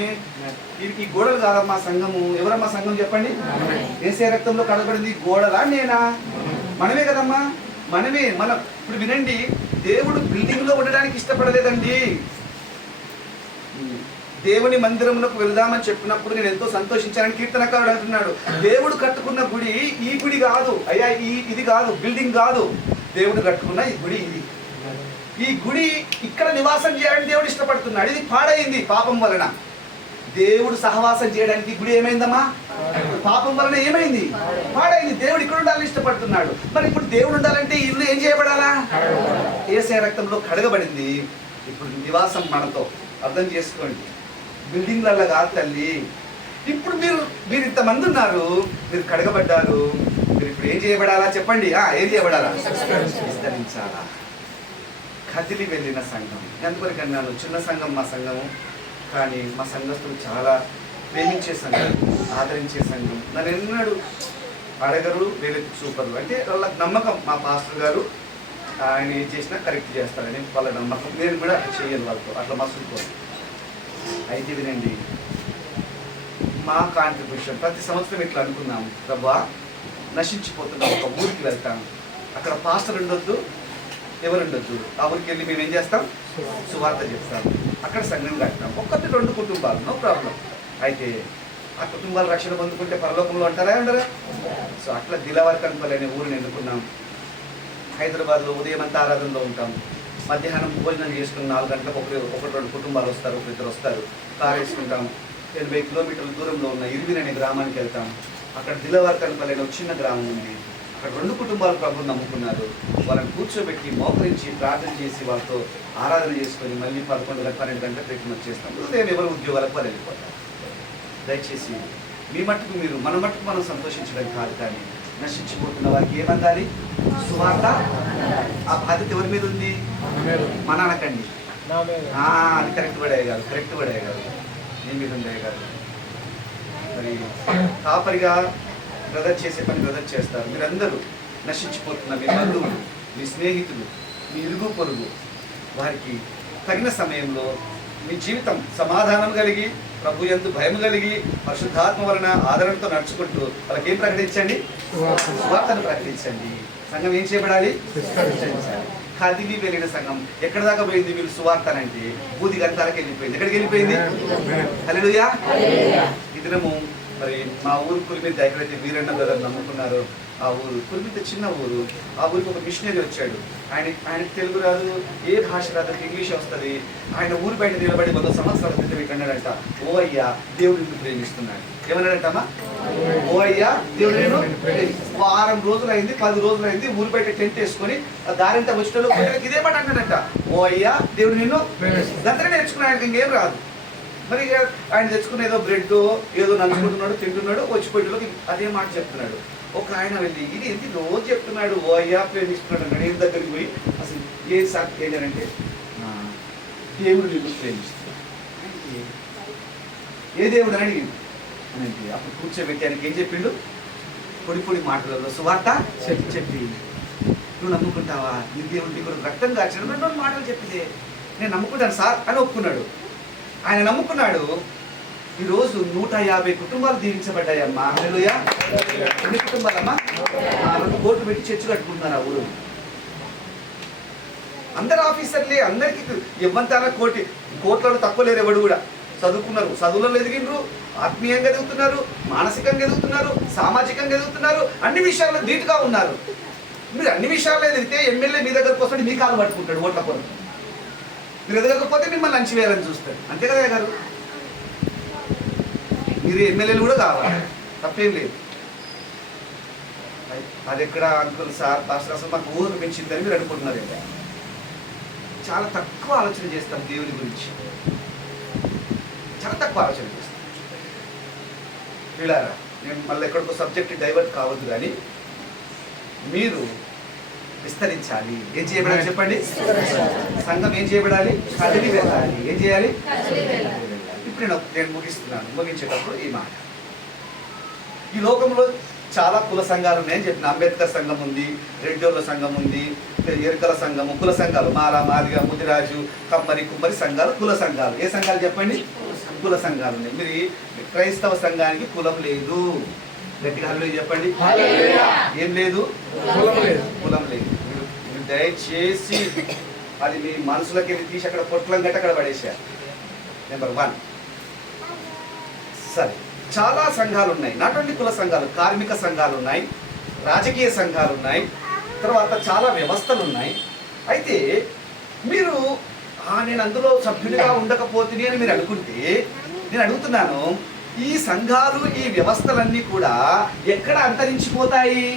వీరికి గోడలు కాదమ్మా సంఘము. ఎవరమ్మా సంఘం చెప్పండి? ఏసే రక్తంలో కడబడింది గోడలా నేనా? మనమే కదమ్మా, మనమే. ఇప్పుడు వినండి, దేవుడు బిల్డింగ్ లో ఉండడానికి ఇష్టపడలేదండి. దేవుని మందిరమునకు వెళ్దామని చెప్పినప్పుడు నేను ఎంతో సంతోషించానని కీర్తనకారుడు అంటున్నాడు. దేవుడు కట్టుకున్న గుడి ఈ గుడి కాదు అయ్యా, ఇది కాదు, బిల్డింగ్ కాదు. దేవుడు కట్టుకున్న ఈ గుడి ఇది. ఈ గుడి ఇక్కడ నివాసం చేయాలని దేవుడు ఇష్టపడుతున్నాడు. ఇది పాడైంది పాపం వలన. దేవుడు సహవాసం చేయడానికి గుడి ఏమైందమ్మా? పాపం వలన ఏమైంది? పాడైంది. దేవుడు ఇక్కడ ఉండాలని ఇష్టపడుతున్నాడు. మరి ఇప్పుడు దేవుడు ఉండాలంటే ఇల్లు ఏం చేయబడాలా? యేసయ్య రక్తంలో కడగబడింది. ఇప్పుడు నివాసం మనతో. అర్థం చేసుకోండి, బిల్డింగ్లలో కాదు తల్లి. ఇప్పుడు మీరు ఇంతమంది ఉన్నారు, మీరు కడగబడ్డారు. మీరు ఇప్పుడు ఏం చేయబడాలా చెప్పండి? ఏం చేయబడాలా? విస్తరించాలా. కదిలి వెళ్ళిన సంఘం. ఎంతవరకు అన్నాను? చిన్న సంఘం మా సంఘము, కానీ మా సంఘస్థులు చాలా ప్రేమించే సంఘం, ఆదరించే సంఘం. నన్ను ఎన్నడు అడగరు, వేలెత్తి చూపరు. అంటే వాళ్ళకి నమ్మకం. మా పాస్టర్ గారు ఆయన ఏం చేసినా కరెక్ట్ చేస్తారని వాళ్ళ నమ్మకం. నేను కూడా చేయను వాళ్ళతో, అట్లా మసులుకోను. అయితే వినండి, మా కాంట్రిబ్యూషన్ ప్రతి సంవత్సరం ఇట్లా అనుకున్నాము. ప్రభా, నశించిపోతున్నాం, ఒక ఊరికి వెళ్తాం, అక్కడ పాస్టర్ ఉండొద్దు, ఎవరు ఉండొద్దు. ఆ ఊరికి వెళ్ళి మేము ఏం చేస్తాం? సువార్త చెప్తాం. అక్కడ సంఘం కట్టాం. 1-2 కుటుంబాలు, నో ప్రాబ్లం. అయితే ఆ కుటుంబాలు రక్షణ పొందుకుంటే పరలోకంలో ఉంటారా ఉండరా? సో అట్లా దిలవర్కన్పల్లి అనే ఊరిని ఎన్నుకున్నాం. హైదరాబాద్లో ఉదయం అంతా ఆరాధనలో ఉంటాం. మధ్యాహ్నం భోజనం చేసుకుని 4 గంటలకు 1-2 కుటుంబాలు వస్తారు, 1-2 వస్తారు. కారు వేసుకుంటాం. 80 కిలోమీటర్ల దూరంలో ఉన్న ఇర్విన్ అనే గ్రామానికి వెళ్తాం. అక్కడ దిలవర్కన్పల్లి అనే ఒక చిన్న గ్రామం ఉంది. అక్కడ 2 కుటుంబాలు ప్రభువుని నమ్ముకున్నారు. వాళ్ళని కూర్చోబెట్టి మోకరించి ప్రార్థన చేసి వాళ్ళతో ఆరాధన చేసుకొని మళ్ళీ 11-12 గంటలకు రిటర్న్ వచ్చేస్తాం. ఉదయం ఎవరు ఉద్యోగాలకు వాళ్ళు వెళ్ళిపోతారు. దయచేసి మీ మట్టుకు మీరు, మన మట్టుకు మనం సంతోషించడం కాదు, కానీ నశించిపోతున్న వారికి ఏమందాలి? సువార్త. ఆ బాధ్యత ఎవరి మీద ఉంది? మన అనకండి, అది కరెక్ట్ పడే కాదు, కరెక్ట్ పడే కాదు, మీ మీద ఉండే కాదు. మరి కాపరిగా బ్రదర్ చేసే పని బ్రదర్ చేస్తారు. మీరందరూ నశించిపోతున్న మీ బంధువులు, మీ స్నేహితులు, మీ ఇరుగు పొరుగు వారికి తగిన సమయంలో మీ జీవితం సమాధానం కలిగి, ప్రభు యందు భయం కలిగి, పరిశుద్ధాత్మ వలన ఆదరణతో నడుచుకుంటూ వాళ్ళకి ఏం ప్రకటించండి? సువార్తను ప్రకటించండి. సంఘం ఏం చేయబడాలి? కదిలి వెళ్ళిన సంఘం. ఎక్కడ దాకా పోయింది వీళ్ళు సువార్త అంటే? బూది గంతాలకు వెళ్ళిపోయింది. ఎక్కడికి వెళ్ళిపోయింది? హల్లెలూయా. ఈ దినము మరి మా ఊరు కురిమిద్ద, ఎక్కడైతే వీరన్న బ్రదర్ నమ్ముకున్నారో ఆ ఊరు కురిమిద్ద చిన్న ఊరు. ఆ ఊరికి ఒక మిషనరీ వచ్చాడు. ఆయనకి తెలుగు రాదు, ఏ భాష రాదు, ఇంగ్లీష్ వస్తుంది. ఆయన ఊరు బయట నిలబడి 100 సంవత్సరాల క్రితం ఇక్కడన్నాడంట, ఓ అయ్యా దేవుడు నిన్ను ప్రేమిస్తున్నాడు. ఏమన్నాడంటమ్మా? ఓ అయ్యా దేవుడు నేను వారం రోజులైంది, 10 రోజులైంది ఊరు బయట టెంట్ వేసుకొని దారింట వచ్చిన ఇదే మాట అంటాడంట, ఓ అయ్యా దేవుడు నిన్ను గంటనే నేర్చుకున్నాడు, ఇంకేం రాదు. మరి ఆయన తెచ్చుకున్న ఏదో బ్రెడ్ ఏదో నంచుకుంటున్నాడు, తింటున్నాడు, వచ్చిపోయేలోకి అదే మాట చెప్తున్నాడు. ఒక ఆయన వెళ్ళి ఇది ఎందుకు రోజు చెప్తున్నాడు, ఓ అయ్యా ప్రేమిస్తున్నాడు అన్నాడు. ఏం దగ్గరికి పోయి అసలు ఏం సార్ ఏంటంటే దేవుడు నిన్ను ప్రేమిస్తున్నాడు. ఏ దేవుడు అని అడిగింది అని అప్పుడు కూర్చోబెట్టి ఆయనకి ఏం చెప్పిండు? పొడి పొడి మాటలలో సువార్త చెప్పి, నువ్వు నమ్ముకుంటావా? నీ దేవుడు నీ కొరకు రక్తం కాల్చాడు, 2 మాటలు చెప్పిందే. నేను నమ్ముకుంటాను సార్ అని ఒప్పుకున్నాడు. ఆయన నమ్ముకున్నాడు. ఈరోజు 150 కుటుంబాలు దీవించబడ్డాయమ్మా. హల్లెలూయా. ఎన్ని కుటుంబాలమ్మా? 2 కోట్లు పెట్టి చర్చి కట్టుకుంటున్నారు ఆ ఊరు. అందరు ఆఫీసర్లే, అందరికి ఇవ్వంతారా కోట్లలో తక్కువ లేరు. ఎవడు కూడా చదువుకున్నారు, చదువులలో ఎదిగినరు, ఆత్మీయంగా ఎదుగుతున్నారు, మానసికంగా ఎదుగుతున్నారు, సామాజికంగా ఎదుగుతున్నారు, అన్ని విషయాల్లో ధీటుగా ఉన్నారు. మీరు అన్ని విషయాల్లో ఎదిగితే ఎమ్మెల్యే మీ దగ్గరకు వస్తాడు, మీ కాలు పట్టుకుంటాడు ఓట్ల కొరకు. మీరు ఎదగకపోతే మిమ్మల్ని అంచివేయాలని చూస్తారు. అంతే కదా గారు? మీరు ఎమ్మెల్యేలు కూడా కావాలి, తప్పేం లేదు. అది ఎక్కడ అంకుల్ సార్ పాస్టర్ అసలు మాకు ఊహకు పెంచిందని మీరు అనుకుంటున్నారు కదా. చాలా తక్కువ ఆలోచన చేస్తాం దేవుని గురించి, చాలా తక్కువ ఆలోచన చేస్తాం. వీళ్ళారా, నేను మళ్ళీ ఎక్కడికో సబ్జెక్ట్ డైవర్ట్ కావద్దు, కానీ మీరు విస్తరించాలి. ఏం చేయబడాలి చెప్పండి? సంఘం ఏం చేయబడాలి? కదిలి వెళ్ళాలి. ఏం చేయాలి? ఇప్పుడు నేను ముగించేటప్పుడు ఈ మాట, ఈ లోకంలో చాలా కుల సంఘాలు ఉన్నాయని చెప్పిన. అంబేద్కర్ సంఘం ఉంది, రెడ్డోళ్ళ సంఘం ఉంది, ఎరుకల సంఘము, కుల సంఘాలు, మాల, మాదిగ, ముదిరాజు, కమ్మరి, కుమ్మరి సంఘాలు, కుల సంఘాలు. ఏ సంఘాలు చెప్పండి? కుల సంఘాలు ఉన్నాయి. మీరు క్రైస్తవ సంఘానికి కులం లేదు. గట్టిగా హల్లెలూయా చెప్పండి. ఏం లేదు? కులం లేదు. మీరు దయచేసి అది మీ మనసులోకి వెళ్ళి తీసి అక్కడ పొట్లం గట్టి అక్కడ పడేసారు. నెంబర్ 1. సరే, చాలా సంఘాలు ఉన్నాయి. నాట్ ఓన్లీ కుల సంఘాలు, కార్మిక సంఘాలు ఉన్నాయి, రాజకీయ సంఘాలు ఉన్నాయి, తర్వాత చాలా వ్యవస్థలు ఉన్నాయి. అయితే మీరు నేను అందులో సభ్యునిగా ఉండకపోతే అని మీరు అనుకుంటే, నేను అడుగుతున్నాను, ఈ సంఘాలు ఈ వ్యవస్థలన్నీ కూడా ఎక్కడ అంతరించిపోతాయి?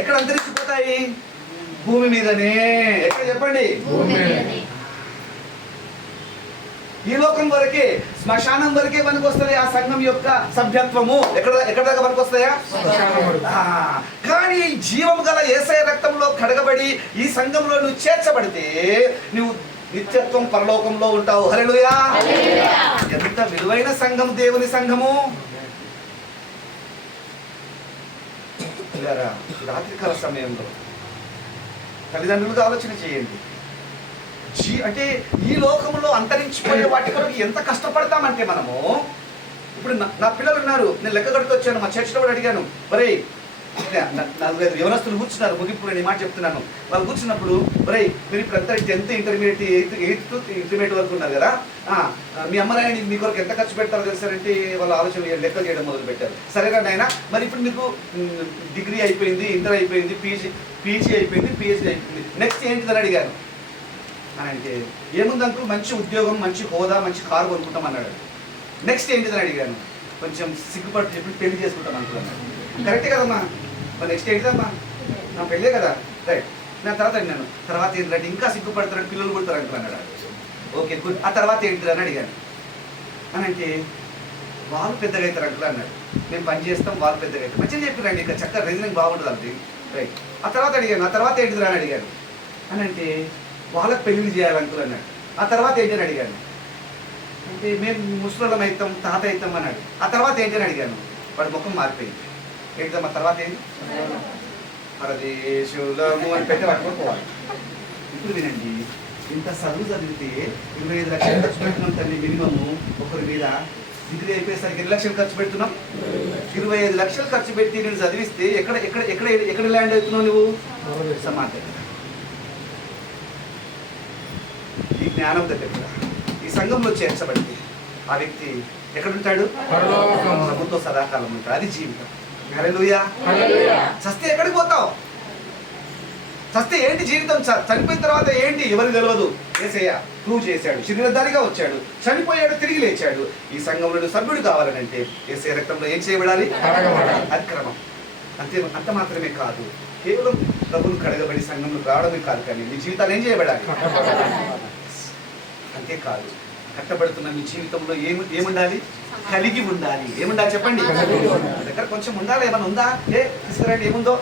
ఎక్కడ అంతరించిపోతాయి? భూమి మీదనే. ఎక్కడ చెప్పండి? ఈ లోకం వరకే, శ్మశానం వరకే పనికి వస్తుంది ఆ సంఘం యొక్క సభ్యత్వము. ఎక్కడ దాకా పనికి వస్తాయా? కానీ జీవము గల యేసయ్య రక్తంలో కడగబడి ఈ సంఘంలో నువ్వు చేర్చబడితే నువ్వు నిత్యత్వం పరలోకంలో ఉంటావు. హల్లెలూయా. ఎంత విలువైన సంఘం దేవుని సంఘము. రాత్రికాల సమయంలో తల్లిదండ్రులుగా ఆలోచన చేయండి. అంటే ఈ లోకంలో అంతరించిపోయే వాటి కొరకు ఎంత కష్టపడతామంటే మనము. ఇప్పుడు నా పిల్లలు ఉన్నారు, నేను లెక్క కడుతూ వచ్చాను, మా చర్చిలో కూడా అడిగాను, మరే 4-5 యవనస్తులు కూర్చున్నారు, ముగింపులో నేను మాట చెప్తున్నాను. వాళ్ళు కూర్చున్నప్పుడు, మరే మీరు ఇప్పుడు అంతా 10th ఇంటర్మీడియట్ 8th ఇంటర్మీడియట్ వరకు ఉన్నారు కదా, మీ అమ్మ నాయన మీ కొరకు ఎంత ఖర్చు పెడతారో తెలుసారంటే వాళ్ళు ఆలోచన లెక్క చేయడం మొదలు పెట్టారు. సరేగా నాయన, మరి ఇప్పుడు మీకు డిగ్రీ అయిపోయింది, ఇంటర్ అయిపోయింది, పీజీ అయిపోయింది, పిహెచ్డీ అయిపోయింది, నెక్స్ట్ ఏంటిదని అడిగాను. అని అంటే ఏముంది అంకుల్, మంచి ఉద్యోగం, మంచి హోదా, మంచి కారు కొనుక్కుంటాం అన్నాడు. నెక్స్ట్ ఏంటిదని అడిగాను. కొంచెం సిగ్గుపడి చెప్పి పెళ్లి చేసుకుంటాం అంకుల్ అన్నాడు. కరెక్టే కదమ్మా, మరి నెక్స్ట్ ఏంటిదమ్మా? నా పెళ్ళే కదా, రైట్. నా తర్వాత అడిగాను, తర్వాత ఏంటంటే ఇంకా సిగ్గుపడతాడు, పిల్లలు పుడతారు అంకుల్ అన్నాడు. Okay good. ఆ తర్వాత ఏంటిదని అడిగాను. అని అంటే వాళ్ళు పెద్దగా అవుతారు అంకుల్ అన్నాడు. మేము పని చేస్తాం, వాళ్ళు పెద్దగా అవుతారు. మంచిగా చెప్పిరండి, ఇంకా చక్కగా రీజనింగ్ బాగుంటుంది అండి, రైట్. ఆ తర్వాత అడిగాను, ఆ తర్వాత ఏంటిది అని అడిగాను. అని అంటే వాళ్ళకి పెళ్లి చేయాలంకుల్ అన్నాడు. ఆ తర్వాత ఏంటని అడిగాను. అంటే మేము ముసలం అవుతాం, తాత అవుతాం అన్నాడు. ఆ తర్వాత ఏంటని అడిగాను. వాడి ముఖం మారిపోయింది. ఏంటమ్మా తర్వాత ఏంటి? పరదేశులము అని పెట్టి పట్టుకోవాలి. ఇప్పుడు వినండి, ఇంత చదువు చదివితే 25 లక్షలు ఖర్చు పెడుతున్నాం తల్లి. మినిమము ఒకరి మీద డిగ్రీ అయిపోయేసరికి 2 లక్షలు ఖర్చు పెడుతున్నాం. 25 లక్షలు ఖర్చు పెట్టి నేను చదివిస్తే ఎక్కడ ల్యాండ్ అవుతున్నావు నువ్వు? సమాజం. ఈ జ్ఞానం దగ్గర ఈ సంఘంలో చేర్చబడితే ఆ వ్యక్తి ఎక్కడుంటాడు? ప్రభుతో సదాకాలం ఉంటాడు. అది జీవితం. హల్లెలూయా. చస్తే ఎక్కడికి పోతావు? చస్తే ఏంటి జీవితం? చనిపోయిన తర్వాత ఏంటి? ఎవరికి తెలియదు. యేసయ్య ప్రూవ్ చేశాడు, శరీరధారిగా వచ్చాడు, చనిపోయాడు, తిరిగి లేచాడు. ఈ సంఘంలో సభ్యుడు కావాలనంటే యేసయ్య రక్తంలో ఏం చేయబడాలి? అది క్రమం. అంత మాత్రమే కాదు, కేవలం ప్రభువును కడగబడి సంఘంలో రావడమే కాదు, కానీ మీ జీవితాలు ఏం చేయబడాలి? అంతేకాదు, కట్టబడుతున్న మీ జీవితంలో ఏముండాలి? కలిగి ఉండాలి. ఏముండాలి చెప్పండి? దగ్గర కొంచెం ఉండాలి. ఏమైనా ఉందా? తీసుకురండి. ఏముందో?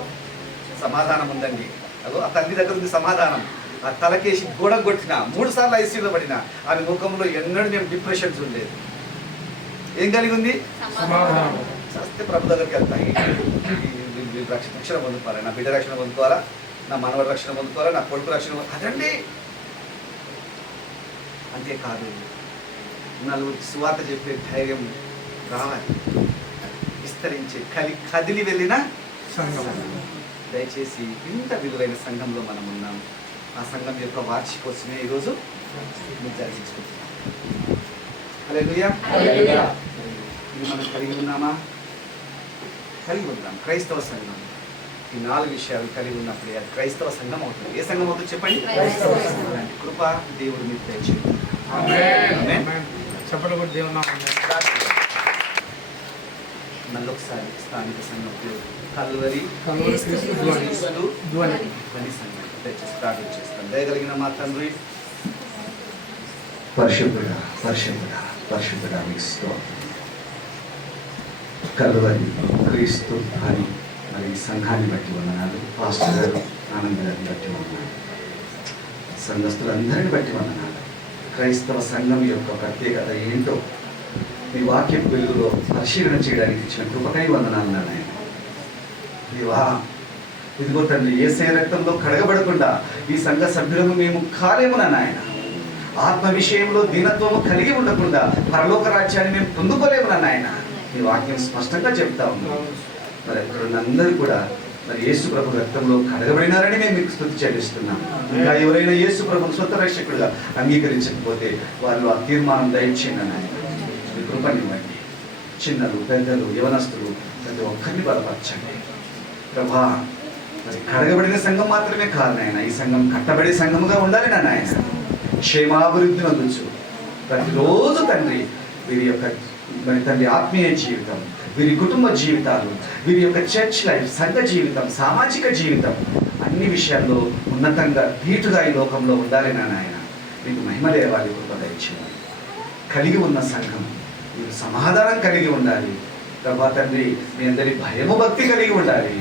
సమాధానం ఉందండి. అదో ఆ తల్లి దగ్గర ఉంది సమాధానం. ఆ తలకేసి గోడ కొట్టిన 3 సార్లు ఐసీయూలో పడిన ఆమె ముఖంలో ఎన్నడూ నేను డిప్రెషన్స్ ఉండేది. ఏం కలిగి ఉంది? చస్తే ప్రభు దగ్గరికి వెళ్తాయి. రక్షణ పొందుకోవాలి, నా బిడ్డ రక్షణ పొందుకోవాలా, నా మనవడి రక్షణ పొందుకోవాలా, నా కొడుకు రక్షణ అదండి. అంతేకాదు, నలుగురికి సువార్త చెప్పే ధైర్యం రావాలి. విస్తరించే కదిలి వెళ్ళిన సంఘం. దయచేసి ఇంత విలువైన సంఘంలో మనం ఉన్నాం. ఆ సంఘం యొక్క వార్షికోత్సవమే ఈరోజు జరిగించుకుంటున్నాం. హల్లెలూయా. ఇది మనం కలిగి ఉన్నామా? కలిగి ఉన్నాం. క్రైస్తవ సంఘం ఈ 4 విషయాలు కలిగి ఉన్నప్పుడే అది క్రైస్తవ సంఘం అవుతుంది. ఏ సంఘం అవుతుంది చెప్పండి? కృప దేవుడు మీకు దయచేయండి. మళ్ళొకసారి స్థానిక సంఘం కల్వరి ధ్వని సంఘం దయచేసి ప్రార్థన చేస్తాం. దయగలిగిన మా తండ్రి, పరిశుద్ధుడా పరిశుద్ధుడా పరిశుద్ధుడా మీకు స్తోత్రం. కల్వరి క్రీస్తు ధ్వని మరి సంఘాన్ని బట్టి వందనాలు. పాస్టర్ గారు ఆనంద్ గారిని బట్టి వందనాలు. సంఘస్థులందరిని బట్టి వందనాలు. క్రైస్తవ సంఘం యొక్క ప్రత్యేకత ఏంటో మీ వాక్యం వెలుగులో పరిశీలన చేయడానికి ఇచ్చిన కృపకై వందనాలు నాయన. ఇదిగో తండ్రి, యేసయ్య రక్తంలో కడగబడకుండా ఈ సంఘ సభ్యులను మేము కాలేము నాయన. ఆత్మ విషయంలో దీనత్వము కలిగి ఉండకుండా పరలోక రాజ్యాన్ని మేము పొందుకోలేము నాయన. ఈ వాక్యం స్పష్టంగా చెప్తా ఉన్నాం. మరి ఇక్కడ అందరూ కూడా మరి యేసు ప్రభు రక్తంలో కడగబడినారని మేము మీకు స్తుతి చెల్లిస్తున్నాం. ఇంకా ఎవరైనా యేసు ప్రభుని సొంత రక్షకుడుగా అంగీకరించకపోతే వాళ్ళు ఆ తీర్మానం దయచేయండి నాయన. మీ కృపనివ్వండి. చిన్నలు, పెద్దలు, యవనస్తులు ప్రతి ఒక్కరిని బలపరచండి ప్రభా. మరి కడగబడిన సంఘం మాత్రమే కాదు నాయన, ఈ సంఘం కట్టబడే సంఘముగా ఉండాలి నాయన. క్షేమాభివృద్ధి నొందొచ్చు ప్రతిరోజు తండ్రి. వీరి యొక్క మరి తండ్రి ఆత్మీయ జీవితం, వీరి కుటుంబ జీవితాలు, వీరి యొక్క చర్చ్ లైఫ్, సంఘ జీవితం, సామాజిక జీవితం అన్ని విషయాల్లో ఉన్నతంగా ధీటుగా ఈ లోకంలో ఉండాలి నాయన. మీకు మహిమ లేవాలి, కృప దయచేయాలి. కలిగి ఉన్న సంఘం మీరు సమాధానం కలిగి ఉండాలి ప్రభా తండ్రి. మీ అందరి భయము భక్తి కలిగి ఉండాలి.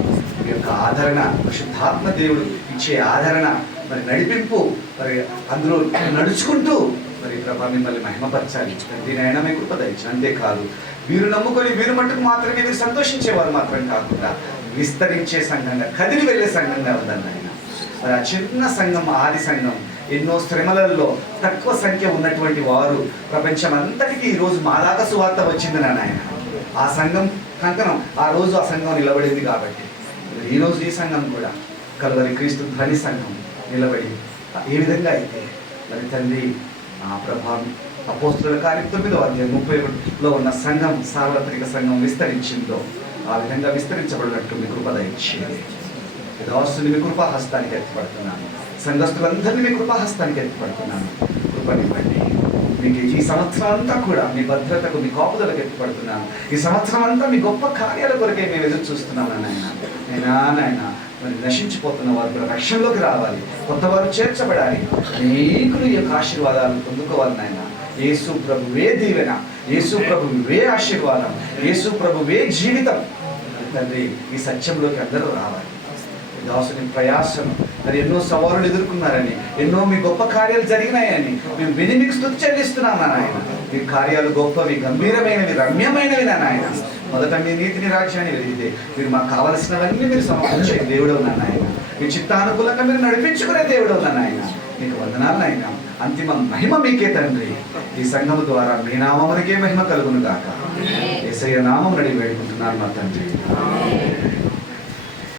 మీ యొక్క ఆదరణ, పరిశుద్ధాత్మ దేవుడు ఇచ్చే ఆదరణ, మరి నడిపింపు, మరి అందులో నడుచుకుంటూ మరి ప్రభా మిమ్మల్ని మహిమపరచాలి. దీనైనా మీ కృప దయచేయండి. అంతేకాదు, వీరు నమ్ముకొని వీరు మట్టుకు మాత్రమే మీరు సంతోషించేవారు మాత్రం కాకుండా విస్తరించే సంఘంగా, కదిలి వెళ్ళే సంఘంగా ఉందండి ఆయన. మరి ఆ చిన్న సంఘం, ఆది సంఘం ఎన్నో శ్రమలలో తక్కువ సంఖ్య ఉన్నటువంటి వారు ప్రపంచం అంతటికీ ఈరోజు మాలాగా సువార్త వచ్చింది నాయన. ఆ సంఘం కంకణం ఆ రోజు ఆ సంఘం నిలబడింది కాబట్టి ఈరోజు ఈ సంఘం కూడా కల్వరి క్రీస్తు ధ్వని సంఘం నిలబడి ఏ విధంగా అయితే మరి తండ్రి ఆ ప్రభావం అపోస్తుల కార్యం 9వ అధ్యాయం 31లో ఉన్న సంఘం, సార్వత్రిక సంఘం విస్తరించిందో ఆ విధంగా విస్తరించబడినట్టు మీ కృప దయచేయండి. దాసుని మీ కృపాహస్తానికి ఎత్తిపడుతున్నాను. సంఘస్థులందరినీ మీ కృపాహస్తానికి ఎత్తిపడుతున్నాను. కృపనివ్వండి. మీకు ఈ సంవత్సరం అంతా కూడా మీ భద్రతకు, మీ కాపుదలకు ఎత్తిపడుతున్నాను. ఈ సంవత్సరం అంతా మీ గొప్ప కార్యాల కొరకే మేము ఎదురు చూస్తున్నాను నాయన. మరి నశించిపోతున్న వారు కూడా రక్షణలోకి రావాలి, కొత్త వారు చేర్చబడాలి, అనేకులు ఈ యొక్క ఆశీర్వాదాలను పొందుకోవాలి నాయన. యేసు ప్రభువే దీవెన, యేసు ప్రభువే ఆశీర్వాదం, యేసు ప్రభువే జీవితం తండ్రి. ఈ సత్యంలోకి అందరూ రావాలి. దాసుని ప్రయాసం మరి ఎన్నో సవాలులు ఎదుర్కొన్నారని, ఎన్నో మీ గొప్ప కార్యాలు జరిగినాయని మేము విని మీకు స్తుతి చెల్లిస్తున్నాం నాయన. మీ కార్యాలు గొప్పవి, గంభీరమైనవి, రమ్యమైనవి నాయన. మొదట మీ నీతిని, రాజ్యాన్ని వెలిగితే మీరు మాకు కావలసినవన్నీ మీరు సమకూర్చే దేవుడు నాయన. మీ చిత్తానుకూలంగా మీరు నడిపించుకునే దేవుడు నాయన. మీకు వందనాలు నాయన. అంతిమ మహిమ మీకే తండ్రి. ఈ సంఘము ద్వారా మీ నామమునికే మహిమ కలుగును గాక. యేసయ్య నామమున అడిగి వేడుకుంటున్నాను మా తండ్రి.